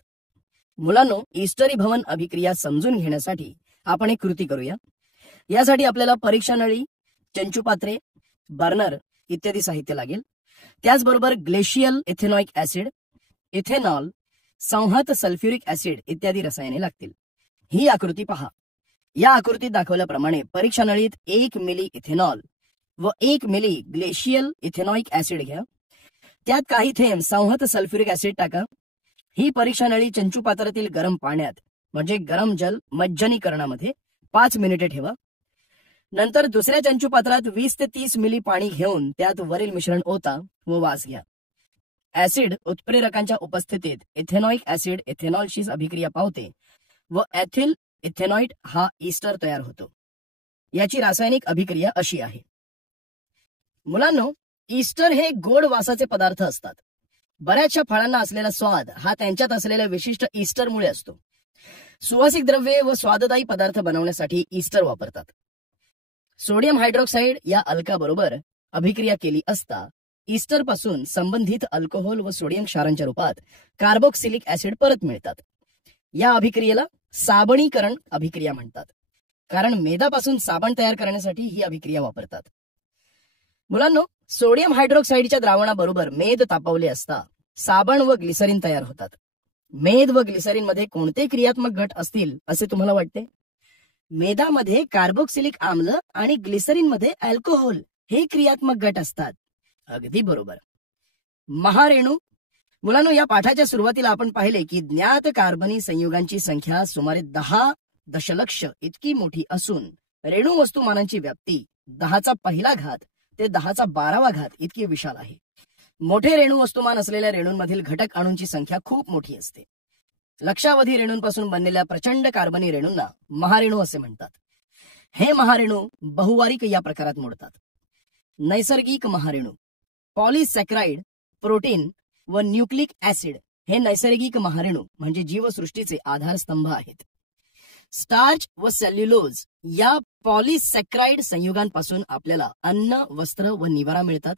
मुलांनो, ईस्टरीभवन अभिक्रिया समजून घेण्यासाठी आपण एक कृती करूया. यासाठी आपल्याला परीक्षा नळी, चंचुपात्रे, बर्नर इत्यादी साहित्य लागेल. त्याचबरोबर ग्लेशियल इथेनॉइक ऍसिड, इथेनॉल, संहत सल्फ्युरिक ऍसिड इत्यादी रसायने लागतील. ही आकृती पहा. या आकृतीत दाखवल्याप्रमाणे परीक्षा नळीत 1 मिली इथेनॉल व 1 मिली ग्लेशियल इथेनॉइक ऍसिड घ्या. त्यात काही थेंब संहत सल्फ्युरिक ऍसिड टाका. ही परीक्षा नळी चंचू पात्रातील गरम पाण्यात म्हणजे गरम जल मज्जनीकरणामध्ये 5 मिनिटे ठेवा. नंतर दुसऱ्या चंचू पात्रात 20 ते 30 मिली पाणी घेऊन त्यात वरील मिश्रण ओता व वास घ्या. ऍसिड उत्प्रेरकांच्या उपस्थितीत इथेनॉइक ऍसिड इथेनॉलशी अभिक्रिया पावते व एथिल इथेनॉइट हा ईस्टर तयार होतो. याची रासायनिक अभिक्रिया अशी आहे. मुलांनो, ईस्टर हे गोड वासाचे पदार्थ असतात. बऱ्याचशा फळांना असलेला स्वाद हा त्यांच्यात असलेल्या विशिष्ट ईस्टरमुळे असतो. सुवासिक द्रव्ये व स्वाददायी पदार्थ बनवण्यासाठी ईस्टर वापरतात. सोडियम हायड्रॉक्साईड या अल्काबरोबर अभिक्रिया केली असता ईस्टर पासून संबंधित अल्कोहोल व सोडियम क्षारांच्या रूपात कार्बोक्सिलिक ऍसिड परत मिळतात. या अभिक्रियेला साबणीकरण अभिक्रिया म्हणतात, कारण मेदापासून साबण तयार करण्यासाठी ही अभिक्रिया वापरतात. मुलांनो, सोडियम हायड्रॉक्साईडच्या द्रावणाबरोबर मेद तापवले असता साबण व ग्लिसरीन तयार होतात. मेद व ग्लिसरीन मध्ये कोणते क्रियात्मक गट असतील असे तुम्हाला वाटते? मेदामध्ये कार्बोक्सिलिक आम्ल आणि ग्लिसरीन मध्ये अल्कोहोल हे क्रियात्मक गट असतात. अगदी बरोबर. महारेणू. मुलांनो, या पाठाच्या सुरुवातीला आपण पाहिले की ज्ञात कार्बनी संयुगांची संख्या सुमारे 10 दशलक्ष इतकी मोठी असून रेणू वस्तुमानांची व्याप्ती 10चा पहिला घात ते 10चा 12वा घात इतकी विशाल आहे. मोठे रेणू वस्तुमान असलेल्या रेणूंमधील घटक अणूंची संख्या खूप मोठी असते. लक्षावधी रेणूंपासून बनलेल्या प्रचंड कार्बनी रेणूंना महारेणू असे म्हणतात. हे महारेणू बहुवारिक या प्रकारात मोडतात. नैसर्गिक महारेणू. पॉलिसॅकराइड, प्रोटीन व न्यूक्लिक ऍसिड हे नैसर्गिक महारेणू म्हणजे जीवसृष्टीचे आधारस्तंभ आहेत. स्टार्च व सेल्युलोज या पॉलिसॅकराइड संयुगांपासून आपल्याला अन्न, वस्त्र व निवारा मिळतात.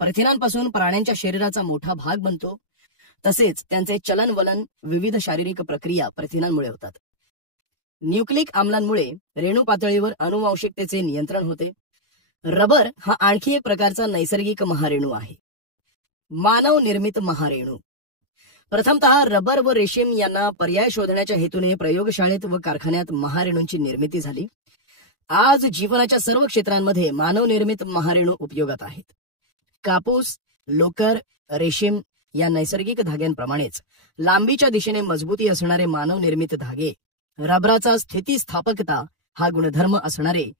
प्रथिनांपासून प्राण्यांच्या शरीराचा मोठा भाग बनतो. तसेच त्यांचे चलनवलन, विविध शारीरिक प्रक्रिया प्रथिनांमुळे होतात. न्यूक्लिक आम्लांमुळे रेणू पातळीवर अनुवांशिकतेचे नियंत्रण होते. रबर हा आणखी एक प्रकारचा नैसर्गिक महारेणू आहे. मानव निर्मित महारेणू. प्रथमतः रबर व रेशीम यांना पर्याय शोधण्याच्या हेतूने प्रयोगशाळेत व कारखान्यात महारेणूंची निर्मिती झाली. आज जीवनाच्या सर्व क्षेत्रांमध्ये मानव निर्मित महारेणू उपयोगात आहेत. कापूस, लोकर, रेशीम या नैसर्गिक धाग्यांप्रमाणेच लांबीच्या दिशेने मजबूती असणारे मानव निर्मित धागे, रबराचा स्थितिस्थापकता हा गुणधर्म असणारे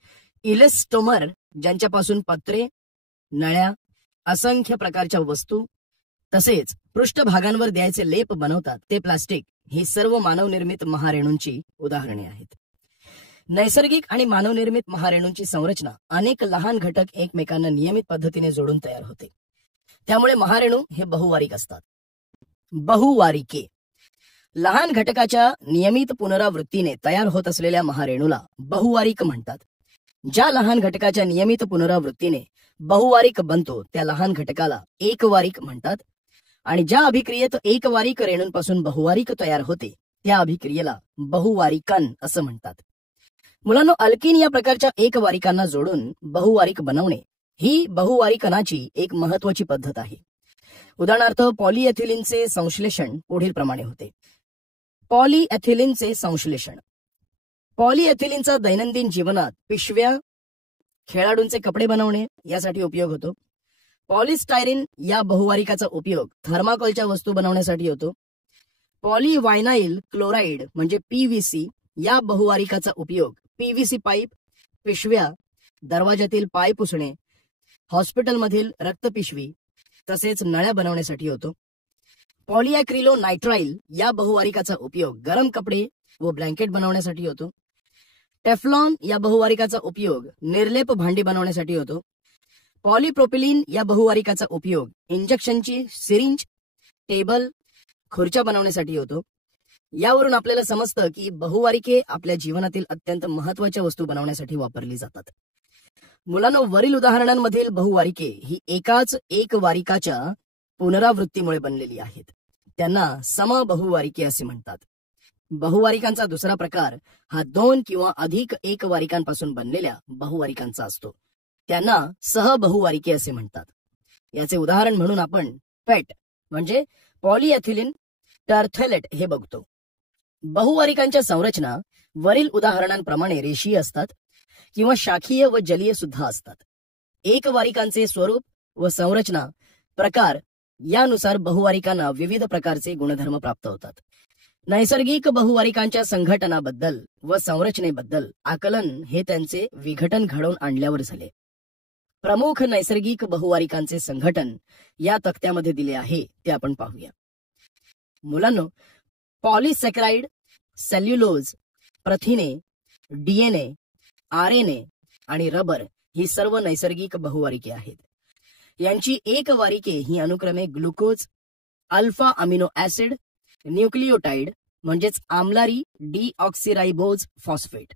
इलेस्टोमर ज्यांच्यापासून पत्रे, नळ्या, असंख्य प्रकारच्या वस्तू तसेच पृष्ठभागांवर द्यायचे लेप बनवतात ते प्लास्टिक, ही सर्व मानवनिर्मित महारेणूंची उदाहरणे आहेत. नैसर्गिक आणि मानवनिर्मित महारेणूंची संरचना अनेक लहान घटक एकमेकांना नियमित पद्धतीने जोडून तयार होते. त्यामुळे महारेणू हे बहुवारिक असतात. बहुवारिके. लहान घटकाच्या नियमित पुनरावृत्तीने तयार होत असलेल्या महारेणूला बहुवारिक म्हणतात. ज्या लहान घटकाच्या नियमित पुनरावृत्तीने बहुवारिक बनतो त्या लहान घटकाला एकवारिक म्हणतात आणि ज्या अभिक्रियेत एकवारिक रेणूंपासून बहुवारिक तयार होते त्या अभिक्रियेला बहुवारिकन असं म्हणतात. मुलांनो, अल्किन या प्रकारच्या एकवारिकांना जोडून बहुवारिक बनवणे ही बहुवारिकनाची एक महत्वाची पद्धत आहे. उदाहरणार्थ, पॉलिएथिलीनचे संश्लेषण पुढील प्रमाणे होते. पॉलिएथिलीनचे संश्लेषण. पॉलिएथिलीनचा दैनंदिन जीवनात पिशव्या, खेळाडूंचे कपडे बनवणे यासाठी उपयोग होतो. पॉलिस्टायरीन या बहुवारिकाचा उपयोग थर्माकोलच्या वस्तू बनवण्यासाठी होतो. पॉलिव्हायनाइल क्लोराईड म्हणजे पीव्हीसी या बहुवारिकाचा उपयोग पीव्हीसी पाईप, पिशव्या, दरवाजातील पाय पुसणे, हॉस्पिटलमधील रक्तपिशवी तसेच नळ्या बनवण्यासाठी होतो. पॉलिॲक्रिलोनायट्राइल या बहुवारिकाचा उपयोग गरम कपडे व ब्लँकेट बनवण्यासाठी होतो. टेफ्लॉन या बहुवारिकाचा उपयोग निर्लेप भांडी बनवण्यासाठी होतो. पॉलिप्रोपिलीन या बहुवारिकाचा उपयोग इंजेक्शनची सिरिंज, टेबल, खुर्च्या बनवण्यासाठी होतो. यावरून आपल्याला समजतं की बहुवारिके आपल्या जीवनातील अत्यंत महत्वाच्या वस्तू बनवण्यासाठी वापरली जातात. मुलांनो, वरील उदाहरणांमधील बहुवारिके ही एकाच एकवारिकाच्या पुनरावृत्तीमुळे बनलेली आहेत. त्यांना समबहुवारिके असे म्हणतात. बहुवारिकांचा दुसरा प्रकार हा 2 किंवा अधिक एकवारिकांपासून बनलेल्या बहुवारिकांचा असतो. त्यांना सहबहुवारिके असे म्हणतात. याचे उदाहरण म्हणून आपण पेट म्हणजे पॉलिएथिलीन टर्थेलेट हे बघतो. बहुवारिकांच्या संरचना वरील उदाहरणांप्रमाणे रेषीय असतात किंवा शाखीय व जलीय सुद्धा असतात. एकवारिकांचे स्वरूप व संरचना प्रकार यानुसार बहुवारिकांना विविध प्रकारचे गुणधर्म प्राप्त होतात. नैसर्गिक बहुवारिकांच्या संघटनाबद्दल व संरचनेबद्दल आकलन हे त्यांचे विघटन घडवून आणल्यावर झाले. प्रमुख नैसर्गिक बहुवारिकांचे संघटन या तक्त्यामध्ये दिले आहे ते आपण पाहूया. मुलांनो, पॉलिसॅकराइड, सेल्युलोज, प्रथिने, डीएनए, आरएनए आणि रबर ही सर्व नैसर्गिक बहुवारिके आहेत. यांची एकवारिके ही अनुक्रमे glucose, alpha amino acid, nucleotide म्हणजेच आम्लारी डीऑक्सिराइबोज फॉस्फेट,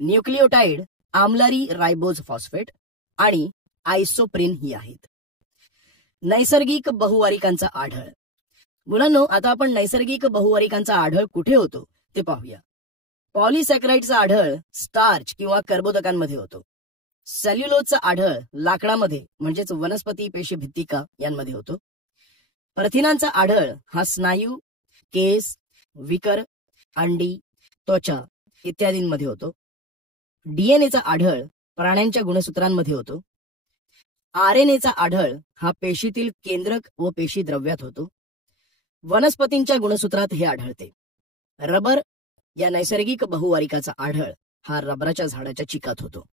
न्यूक्लियोटाइड आम्लारी राइबोज फॉस्फेट आणि आयसोप्रिन ही आहेत. नैसर्गिक बहुवारिकांचा आढळ. मुलांनो, आता आपण नैसर्गिक बहुवारिकांचा आढळ कुठे होतो ते पाहूया. पॉलिसॅकराइडचा आढळ स्टार्च किंवा कर्बोदकांमध्ये होतो. सेल्युलोजचा आढळ लाकडामध्ये म्हणजेच वनस्पती पेशी भित्तिका यांमध्ये होतो. प्रथिनांचा आढळ हा स्नायू, केस, विकर, अंडी, त्वचा इत्यादींमध्ये होतो. डीएनएचा आढळ प्राण्यांच्या गुणसूत्रांमध्ये होतो. आरएनएचा आढळ हा पेशीतील केंद्रक व पेशी द्रव्यात होतो. वनस्पतींच्या गुणसूत्रात हे आढळते. रबर या नैसर्गिक बहुवारिकाचा आढळ हा रबराच्या झाडाच्या चिकात होतो.